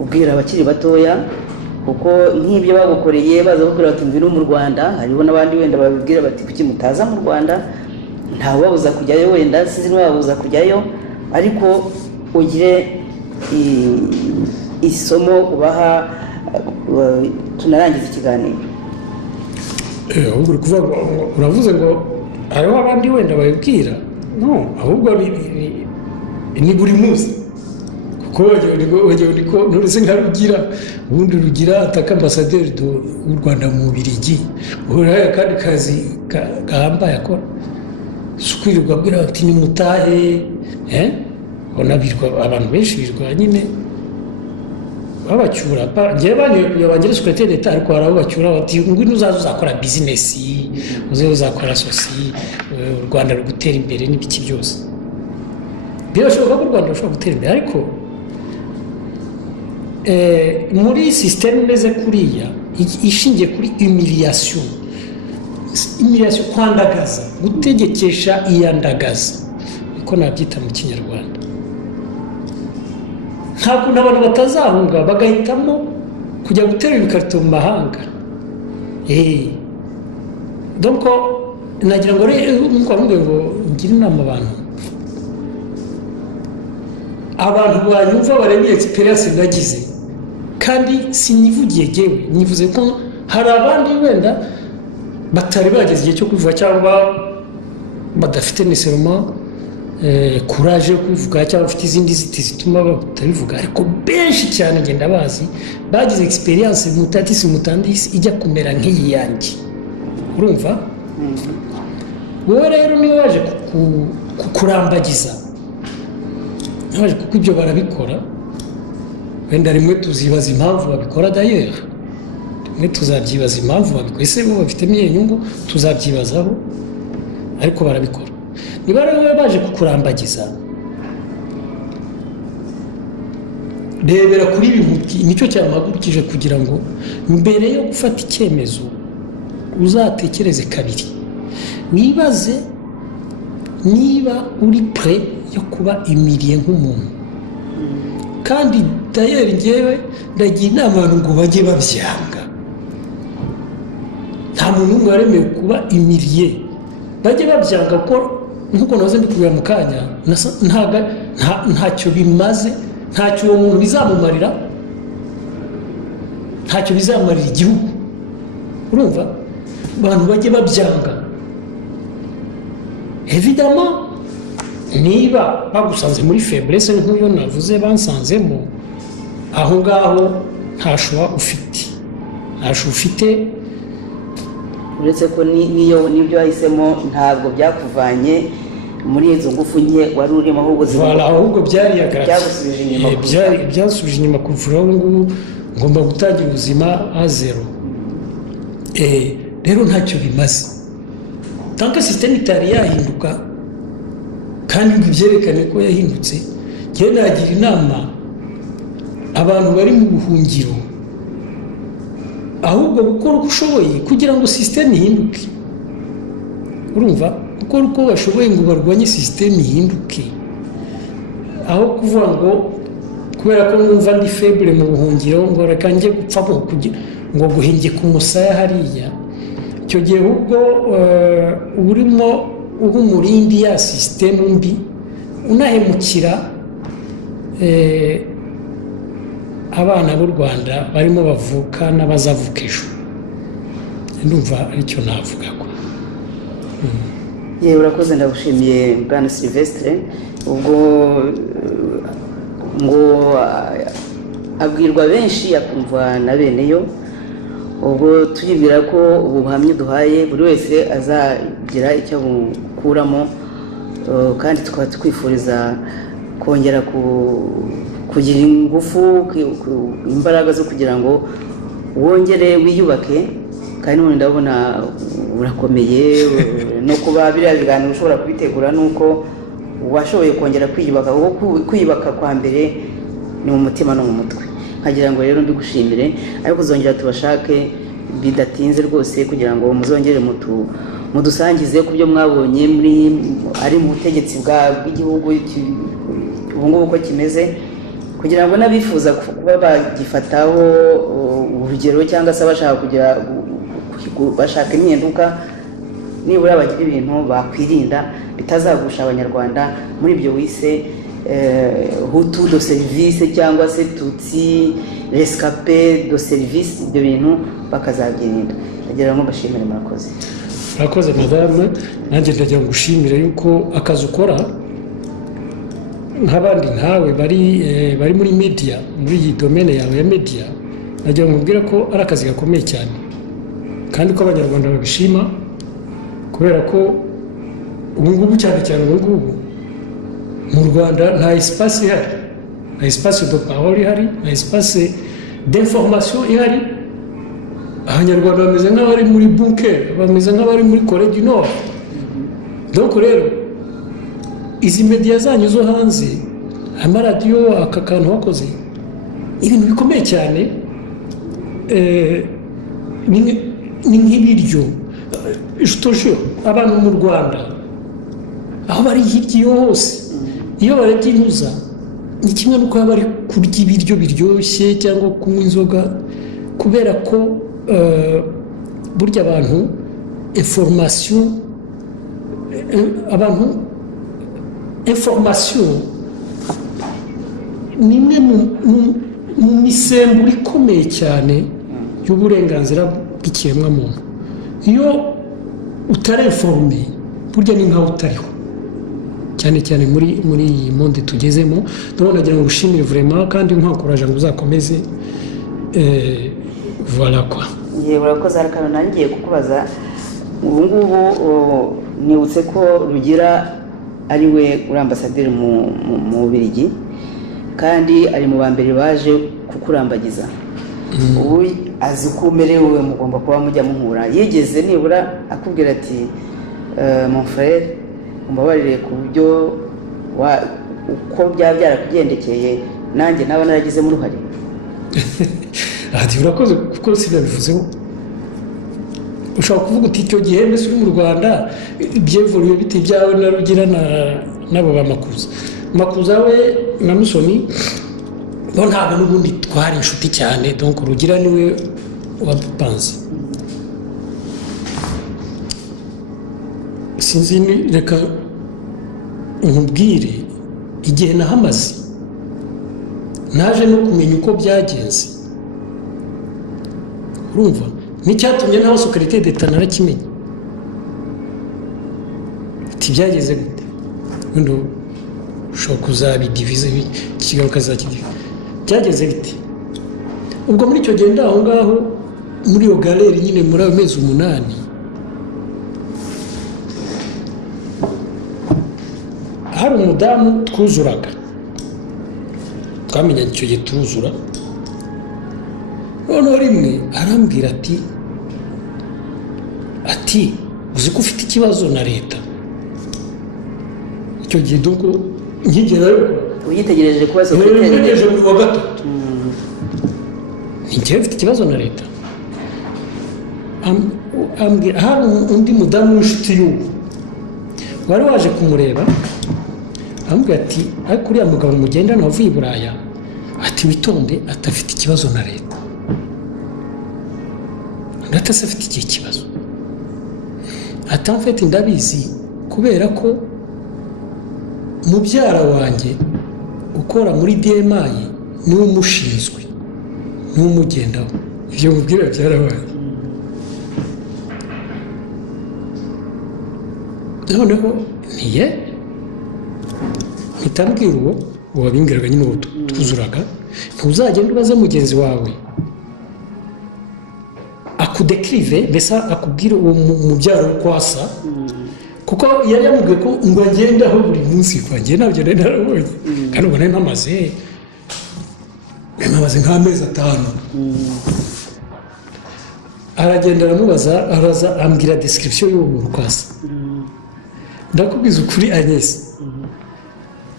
ubwira abakiri batoya kuko nk'ibyo bagukoreye baza gukora bati mvira mu Rwanda hariho n'abandi wenda babibwira bati kuki mutaza mu Rwanda ntawe wabuza kujyayo wenda sinzi n'uwabuza kujyayo ariko ugire isomo ubaha tunarangiza ikiganiro ahubwo uri kuvuga uravuze ngo hariho abandi wenda babibwira no ahubwo ni buri munsi kuko wagira ngo nturese nka Rugira ubundi Rugira ataka ambasaderi w'u Rwanda mu Bubiligi uhora kandi kazi gahambaye akora sukwirirwa abwira bati nimutahe onabirwa abantu benshi birwa nyine babacyura ngiye banyoye secrétaire d'État ariko hari abo bacyura bati ngwino uzaza uzakora business uzakora soci u Rwanda rugutera imbere n'ibiki byose birashoboka ko u Rwanda rushobora gutera imbere ariko muri système imeze kuriya ishingiye kuri humiliation kwandagaza gutegekesha iyandagaza niko nabyita mu Kinyarwanda nta kuntu abantu batazahunga bagahitamo kujya guterura ibikarito mu mahanga donc nagira ngo nkuko bamubwiye ngo ngire inama abantu banyumva bareba experience nagize kandi sinivugiye jewe nivuze ko hari abandi wenda batari bageze igihe cyo kuvuga cyangwa badafite nécessairement courage yo kuvuga cyangwa bafite izindi ziti zituma batabivuga ariko benshi cyane ngenda bazi bagize experience mutandisi ijya kumera nk'iyi yanjye urumva wowe rero niwe waje kukurambagiza naje kuko ibyo barabikora wenda rimwe tuzibaza impamvu babikora d'ailleurs rimwe tuzabyibaza impamvu babikora ese bo bafitemo inyungu tuzabyibazaho ariko barabikora niba rero baje kukurambagiza rebera kuri ibi nicyo cyamagurukije kugira ngo mbere yo gufata icyemezo uzatekereze kabiri wibaze niba uri pre yo kuba imiriye nk'umuntu kandi dayeri ngewe ndagira inama abantu ngo bajye babyanga nta muntu n'umwe waremewe kuba imiriye bajye babyanga ko nk'uko nahoze mbikubwira mu kanya ntacyo bimaze ntacyo uwo muntu bizamumarira ntacyo bizamarira igihugu urumva abantu bajye babyanga evidama niba bagusanze muri faiblesse nk'uyo navuze bansanzemo aho ngaho ntashuwa ufite uretse ko n'ibyo wahisemo ntabwo byakuvanye muri izo ngufu nke wari urimo ahubwo byagusubije inyuma byasubije inyuma kuvura ubu ngubu ngomba gutangira ubuzima a zero rero ntacyo bimaze tanka sisiteme itari yahinduka kandi ngo ibyerekane ko yahindutse njyewe nagira inama abantu bari mu buhungiro ahubwo gukora uko ushoboye kugira ngo sisiteme ihinduke urumva gukora uko bashoboye ngo barwanye sisiteme ihinduke aho kuvuga ngo kubera ko numva ndi faible mu buhungiro ngo reka njye gupfamo ngo guhingika umusaya hariya icyo gihe ubwo urimo uba umurindi ya sisiteme mbi unahemukira abana b'u Rwanda barimo bavuka n'abazavuka ejo ndumva aricyo navuga ko yewe urakoze ndagushimiye bwana Sylvestre ubwo ngo abwirwa benshi akumva na beneyo ubwo turibwira ko ubu buhamya duhaye buri wese azagira icyo abukuramo kandi tukaba twifuriza kongera kugira ingufu imbaraga zo kugira ngo wongere wiyubake kandi none ndabona urakomeye no kuba biriya biganiro ushobora kubitegura nuko washoboye kongera kwiyubaka kwiyubaka kwa mbere ni mu mutima no mu mutwe nkagira ngo rero mbigushimire ariko uzongera tubashake bidatinze rwose kugira ngo muzongere mudusangize ku byo mwabonye ari mu butegetsi bw'igihugu ubu ngubu uko kimeze kugira ngo n'abifuza kuba bagifataho urugero cyangwa se bashaka impinduka nibura bagira ibintu bakwirinda bitazagusha abanyarwanda muri ibyo wise hutu do service cyangwa se tutsi rescape do service ibyo bintu bakazabyirinda ndagira ngo bashimire murakoze madame nanjye ndagira ngo ushimire yuko akazi ukora nk'abandi nkawe bari muri media muri iyi domaine yawe ya media ndagira ngo mbwira ko ari akazi gakomeye cyane kandi ko abanyarwanda babishima kubera ko ubu ngubu cyane ubu ngubu mu Rwanda nta espace ihari nta espace de parole ihari nta espace d'information ihari abanyarwanda bameze nk'abari muri bunker bameze nk'abari muri Corée du Nord donc rero izi media zanyu zo hanze amaradiyo aka kantu wakoze ibintu bikomeye cyane ni nk'ibiryo ijutosho abantu mu Rwanda aho bari hirya hose iyo barebye intuza ni kimwe nuko bari kurya ibiryo biryoshye cyangwa kunywa inzoga kubera ko burya abantu information ni imwe mu misemburo ikomeye cyane y'uburenganzira bw'ikiremwamuntu iyo utareforme burya ni nkaho utariho cyane cyane muri iyi monde tugezemo ndabona nagira ngo ushimire vraiment kandi nkwakoraje ngo uzakomeze voilà quoi yewe urakoze arakano nangiye kukubaza ubu ngubu nibutse ko Rugira ari we uri ambasaderi mu Bubiligi kandi ari mu bambere baje kukurambagiza ubu azi ko umerewe mugomba kuba mujya muhura yigeze nibura akubwira ati mon frère umbabarire ku buryo uko byaba byarakugendekeye nanjye naba naragizemo uruhare ati urakoze kuko sinabivuzeho ushobora kuvuga uti icyo gihe mbese uri mu Rwanda byevuriwe biti byawe na Rugira n'abo bamakuza Makuza we na Musoni bo ntabwo n'ubundi twari inshuti cyane donc Rugira niwe wadupanze sinzi reka nkubwire igihe nahamaze naje no kumenya uko byagenze urumva n'icyatumye naho secrétaire d'état narakimenye ati byageze gute undo ushobora kuzabidivize ikigaruka zakidivize byageze bite ubwo muri icyo gihe ndaho ngaho muri iyo galeri nyine muri ayo mezi 8 hari umudamu twuzuraga twamenyanye icyo gihe turuzura noneho rimwe arambwira ati uzi ko ufite ikibazo na leta icyo gihe doko nkigerayo uyitegereje kuba secrétaire ntegereje muri wa gatatu njyewe mfite ikibazo na leta ambwira hari undi mudamu w'inshuti y'ubu wari waje kumureba ambwira ati ariko uriya mugabo mugendana wavuye i Buraya ati witonde atafite ikibazo na leta ndatase afite ikihe kibazo atamfite ndabizi kubera ko mubyara wanjye ukora muri DMI niwe umushinzwe niwe umugendaho ibyo mubwira byarabaye noneho niye mpitambwira uwo wabingiraga nyine uwo twuzuraga ntuzagenda ubaze mugenzi wawe akudekrive mbese akubwira uwo mubyaro uko asa kuko yari yamubwiye ko ngo agende aho buri munsi kwanjye nabyo nari narabonye kandi ubwo nari mpamaze nk'amezi 5 aragenda aramubaza araza ambwira description y'uwo muntu kwasa ndakubwiza ukuri Agnes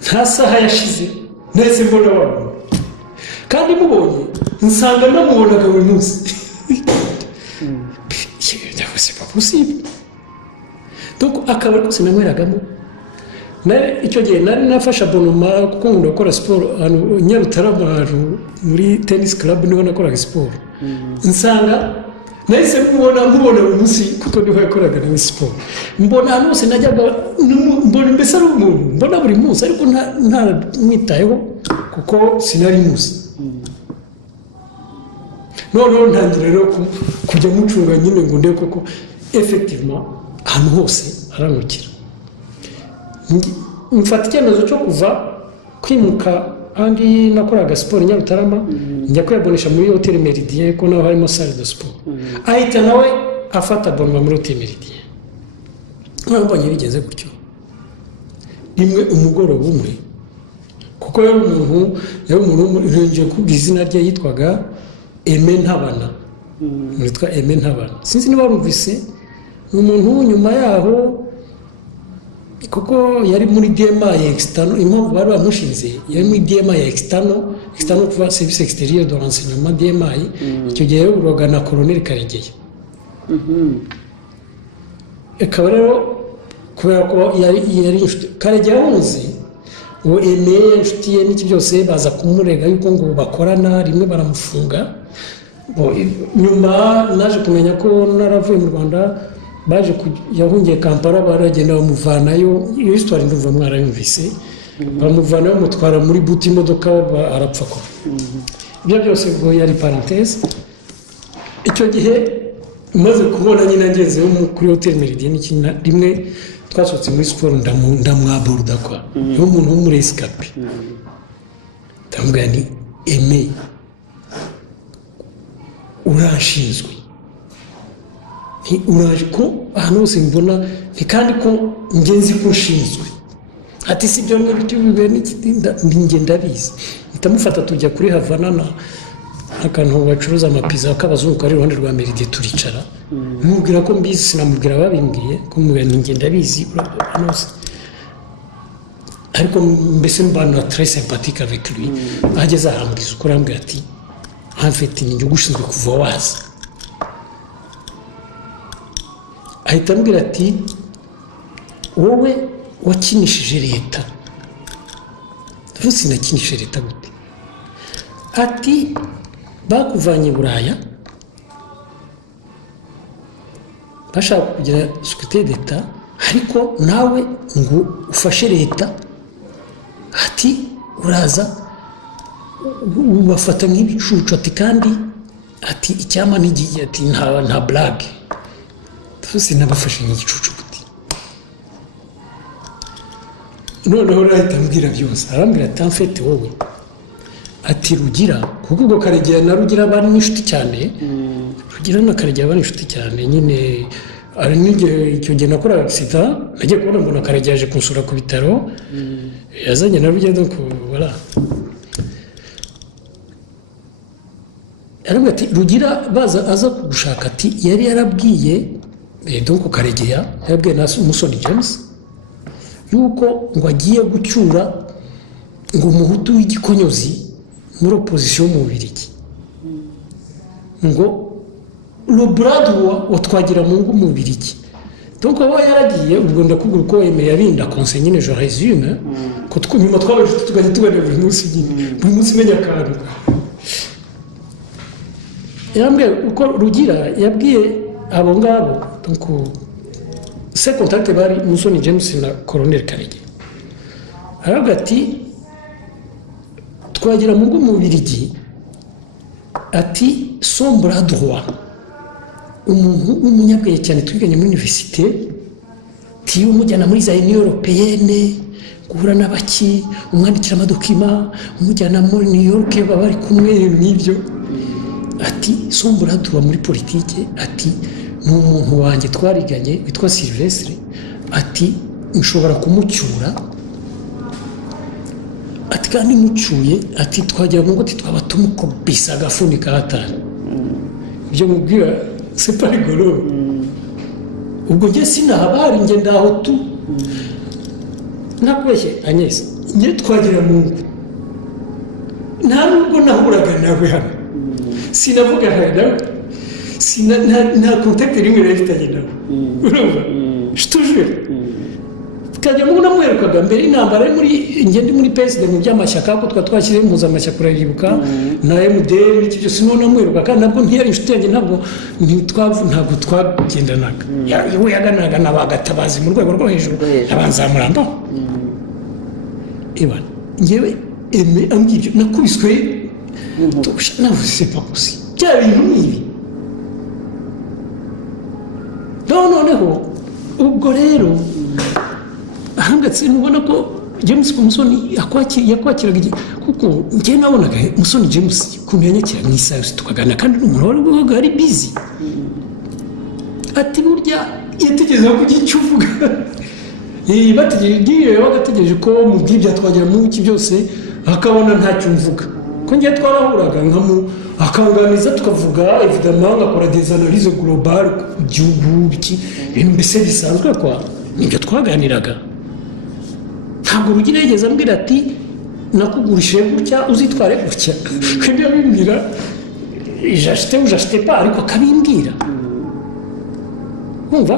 nta saha yashize nahise mbona abantu kandi mubonye nsanga namubonaga buri munsi c'est pas possible donc akabari kose nanyweragamo icyo gihe nari nafasha bonoma kuko nkunda gukora siporo Nyarutarama muri tennis club niho nakoraga siporo nsanga nahise mubona buri munsi kuko niho yakoraga na siporo mbona ahantu hose najyaga mbona mbese ari umuntu mbona buri munsi ariko ntamwitayeho kuko sinari muzi noneho ntangira rero kujya mucunga nyine ngo ndebe koko effectivement ahantu hose aranukira mfata icyemezo cyo kuva kwimuka andi nakoraga siporo Nyarutarama njya kwiyabonesha muri Hotel Meridien ko naho harimo salle de sport ahita nawe afata bonoma muri Hotel Meridien nkabonye bigenze gutyo rimwe umugoroba umwe kuko yari umuntu urengeje ku izina rye yitwaga Aime Ntabana witwa Aime Ntabana sinzi niba warumvise umuntu nyuma yaho kuko yari muri DMI external impamvu bari bamushinze yari muri DMI external kuva service extérieur de renseignement DMI icyo gihe uroga na Colonel Karegeye akaba rero kubera ko yari Karegeye ahunze uwo Aime inshuti ye n'iki byose baza kumurega yuko ngo bakorana rimwe baramufunga nyuma naje kumenya ko naravuye mu Rwanda baje yahungiye Kampala baragenda bamuvanayo iyo histoire ndumva mwarayumvise bamuvanayo mutwara muri buti imodoka arapfa ko ibyo byose ngo yari parenthèse icyo gihe maze kubona nyine ngezeho kuri Hotel Meridien n'ikina rimwe twasotse muri siporo ndamwaborda kwa umuntu w'umurescape ndamubwira ni Aime urashinzwe uraje ko ahantu hose mbona kandi ko ngenzi ko nshinzwe ati si byo n'ibiti bibe n'ikindi ndabizi ndamufata tujya kuri Havana akantu bacuruza amapiza k'abazungu ari iruhande rwa Meridien turicara mubwira ko mbizi sinamubwira babimbwiye ko mubwira ninjye ndabizi urabona ariko mbese mbana très sympathique avec lui ageze ahambwiza uko arambwira ati en fait ninjye ugushinzwe kuva waza ahita ambwira ati wowe wakinishije leta. ndavuga sinakinishije leta gute? ati bakuvanye i Buraya bashaka kugira secrétaire d'État ariko nawe ngo ufashe leta, ati uraza ubafata nk'ibicucu, ati kandi ati icyama n'igihe, ati nta blague. Sinabafashe nk'igicucu gute? noneho arahita ambwira byose, arambwira ati amfete wowe ati Rugira, kuko ubwo Karegeya na Rugira bari n'inshuti cyane. Rugira na Karegeya bari inshuti cyane nyine. Ari n'igihe icyo gihe nakoraga accident, nagiye kubona mbona Karegeya yaje kunsura ku bitaro, yazanye na Rugira donc voilà. Arambwira ati Rugira baza aza kugushaka, ati yari yarabwiye donc Karegeya yabwiye na Musoni James yuko ngo agiye gucyura ngo umuhutu w'igikonyozi muri opposition mu Bubiligi, ngo le bras droit wa Twagiramungu mu Bubiligi. Donc aba yaragiye, ubwo ndakubwira uko yemeye abinda conseil nyine, je résume ko nyuma twabaje tugajya tugana buri munsi nyine, buri munsi menya akantu. Yambwiye uko Rugira yabwiye abo ngabo, donc se contact bari Musoni James na Colonel Karegeya. Aravuga ati Twagiramungu mu Bubiligi, ati son bras droit, umuntu w'umunyabwenge cyane twiganye muri université, tiyo umujyana muri za Union Européenne guhura n'abaki, umwandikira amadokima, umujyana muri New York baba bari kumwe n'ibyo. Ati son bras droit muri politique, ati ni umuntu wanjye twariganye witwa Sylvestre, ati nshobora kumucyura, ati kandi mucyuye, ati Twagiramungu ati twaba tumukubisa agafuni ka hatari. Ibyo mubwira c'est pas rigolo. ubwo njye sinahabari njye ndaho tu nakubeshye Agnes, njye Twagiramungu nta nubwo nahuraga nawe hano, sinavuga nawe, nta contact rimwe rafitanye nawe, urumva je te jure. Twagiramungu namwerukaga mbere y'intambara ndi muri PSD mu by'amashyaka, ko twashyiriye impuzamashyaka urayibuka, na MDR n'iki byose none namweruka, kandi nabwo ntiyari inshuti yanjye, ntabwo twagendanaga. we yaganaga n'abagatabazi mu rwego rwo hejuru, abanzamuramba ibana ngewe eme ambwibyo nakubiswe navuze pas possible bya bintu nibi. noneho ubwo rero ahangatse nubona ko James Musoni yakwakiraga kuko njye nabonaga Musoni James kuntu yanyakira mu isaha tukagana, kandi n'umuntu wari ari busy. Ati burya yategereje ko icyo uvuga bagategereje ko mu bw'ibya Twagiramungu iki byose akabona ntacyo mvuga, ko njye twarahuraga akanganiza tukavuga évidemment ngakora des analyses globales ku gihugu biki ibintu mbese bisanzwe kwa nibyo twaganiraga. Ntabwo Rugira yigeze ambwira ati nakugurishije gutya uzitware gutya, kandi yabimbwira j'achetais ou j'achetais pas, ariko akabimbwira umva.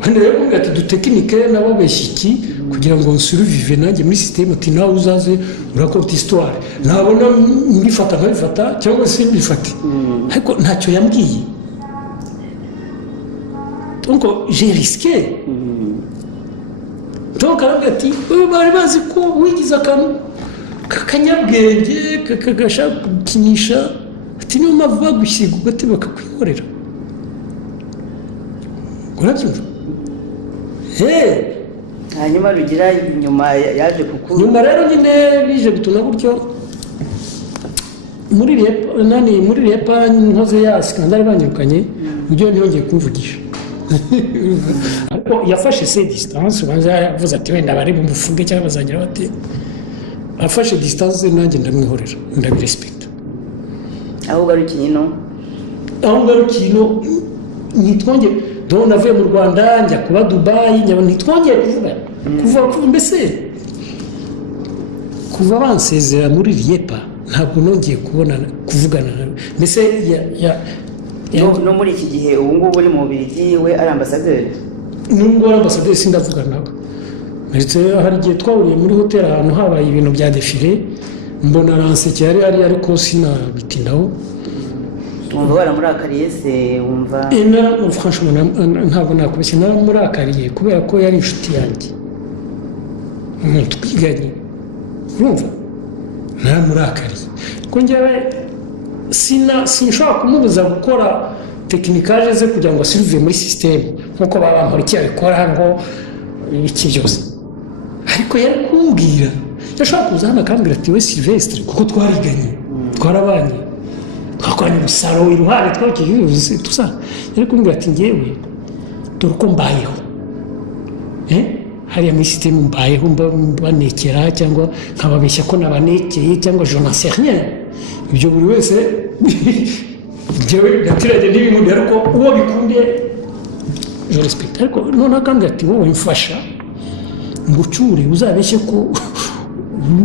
Hano rero mbwira ati dutekinike n'ababeshya iki kugira ngo nsuruvive nanjye muri système, ati nawe uzaze urakonta histoire, nabona mbifata nkabifata cyangwa se mbifate, ariko ntacyo yambwiye. Donc j'ai risqué. Donc arambwira ati bari bazi ko wigize akantu kakanyabwenge kagashaka gukinisha, ati niyo mpamvu bagushyiga ugati bakakwihorera. Urabyumva? hanyuma Rugira nyuma yaje kukuru, nyuma rero nyine bije gutuna gutyo muri repa nkoze ya skandale banyirukanye, Rugira ntiyongeye kumvugisha. Ariko yafashe se distance, ubanza yavuze ati wenda bari bumufunge cyangwa bazagira bate, afashe distance nanjye ndamwihorera, ndabirespecta. aho garukiye no nitwongeye donc navuye mu Rwanda njya kuba Dubai, ntitwongeye kuvuga kuva mbese kuva bansezera muri Riepa ntabwo nongeye kuvugana mbese no muri iki gihe ubu ngubu uri mu Bubiligi we ari ambasaderi nubwo ari ambasaderi sindavuga nawe ndetse hari igihe twahuriye muri hoteli ahantu habaye ibintu bya defile mbona aransekera yari ariko sinabitindaho wumva waramurakariye se wumva franchement ntabwo nakubeshya naramurakariye kubera ko yari inshuti yanjye umuntu twiganye urumva naramurakariye ko njyewe sinshobora kumubuza gukora tekinikaje ze kugira ngo asirive muri sisiteme nk'uko babankora abikora ngo iki byose ariko yari kumbwira yashobora kuza hano akambwira ati we Sylvestre kuko twariganye twarabanye twakoranye umusaruro iruhande twakije tusa yari kumbwira ati ngewe dore uko mbayeho hariya muri sisiteme mbayeho banekera cyangwa nkababeshya ko nabanekeye cyangwa je n'en sais rien ibyo buri wese njyewe natiranye n'ibintu ariko uwo bikundiye je respecte ariko none akambwira ati wowe mfasha ngo ucyure uzabeshye ko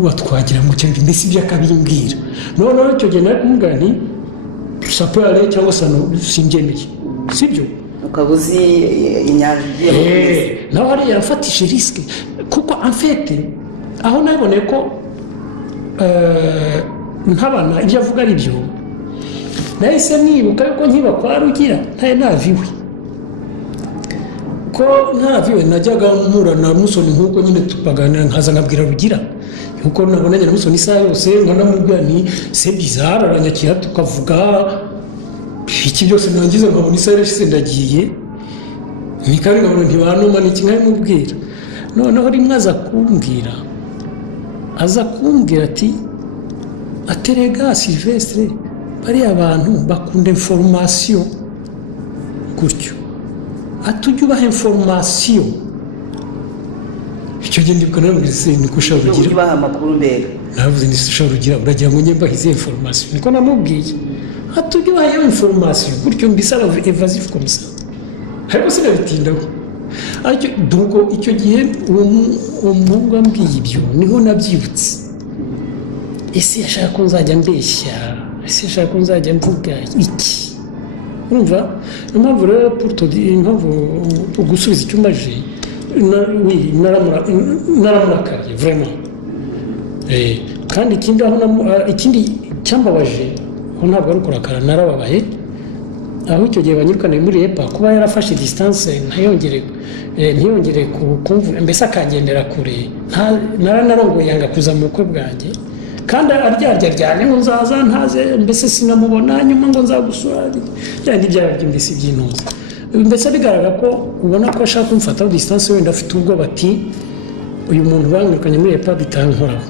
watwagira ngo cyangwa mbese ibyo akabimbwira noneho icyo gihe nari kumubwira nti sapare cyangwa se simbyemeye sibyo ukabuzi inyanja nawe hariya yarafatishije risike kuko amfete aho naboneye ko ntabana ibyo avuga ari byo nahise nibuka yuko nkiba kwa Rugira ntaye naviwe ko ntaviwe najyaga mpura na Musoni nk'uko nyine tupaganira nkaza nkabwira Rugira yuko nabonanye na Musoni isaha yose nkanamubwira ni c'est bizarre aranyakira tukavuga iki byose nangize nkabona isaha yose ndagiye nikari nkabona ntibanuma n'iki nkabimubwira noneho rimwe aza kumbwira ati aterega Sylvestre bariya abantu bakunda information gutyo atujya ubaha information icyo gihe ndibuka narambwira se niko ushaka kugira ubaha amakuru mbere navuze ni ushaka kugira uragira ngo njye mbahize information niko namubwiye atujya ubaha information gutyo mbisaba evasif comme ça ariko sinabitindaho ariko donc icyo gihe uwo muhungu ambwiye ibyo niho nabyibutse ese yashaka ko nzajya mbeshya ese yashaka ko nzajya mvuga iki urumva impamvu rero impamvu gusubiza icyo umaje naramurakariye vraiment kandi ikindi cyambabaje aho ntabwo ari ukurakara narababaye aho icyo gihe banyirukaniye muri EPA kuba yarafashe distance ntiyongere kumva mbese akagendera kure nararongoye yanga kuza mu bukwe bwanjye kandi aryarya ngo nzaza ntaze mbese sinamubona nyuma ngo nzagusura byandi byarabye mbese by'intuza mbese bigaragara ko ubona ko ashaka kumfataho distance wenda afite ubwoba ati uyu muntu bamwirukanye muri EPA bitankoraho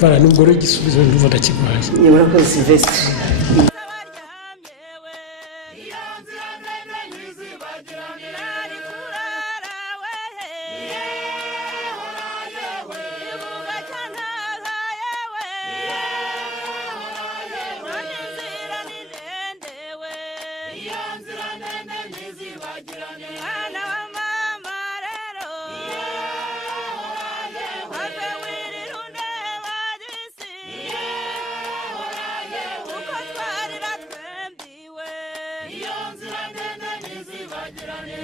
vara nubwo rero igisubizo ndumva ndakiguhaye murakoze Sylvestre Iyo nzira ndende ntizibagirane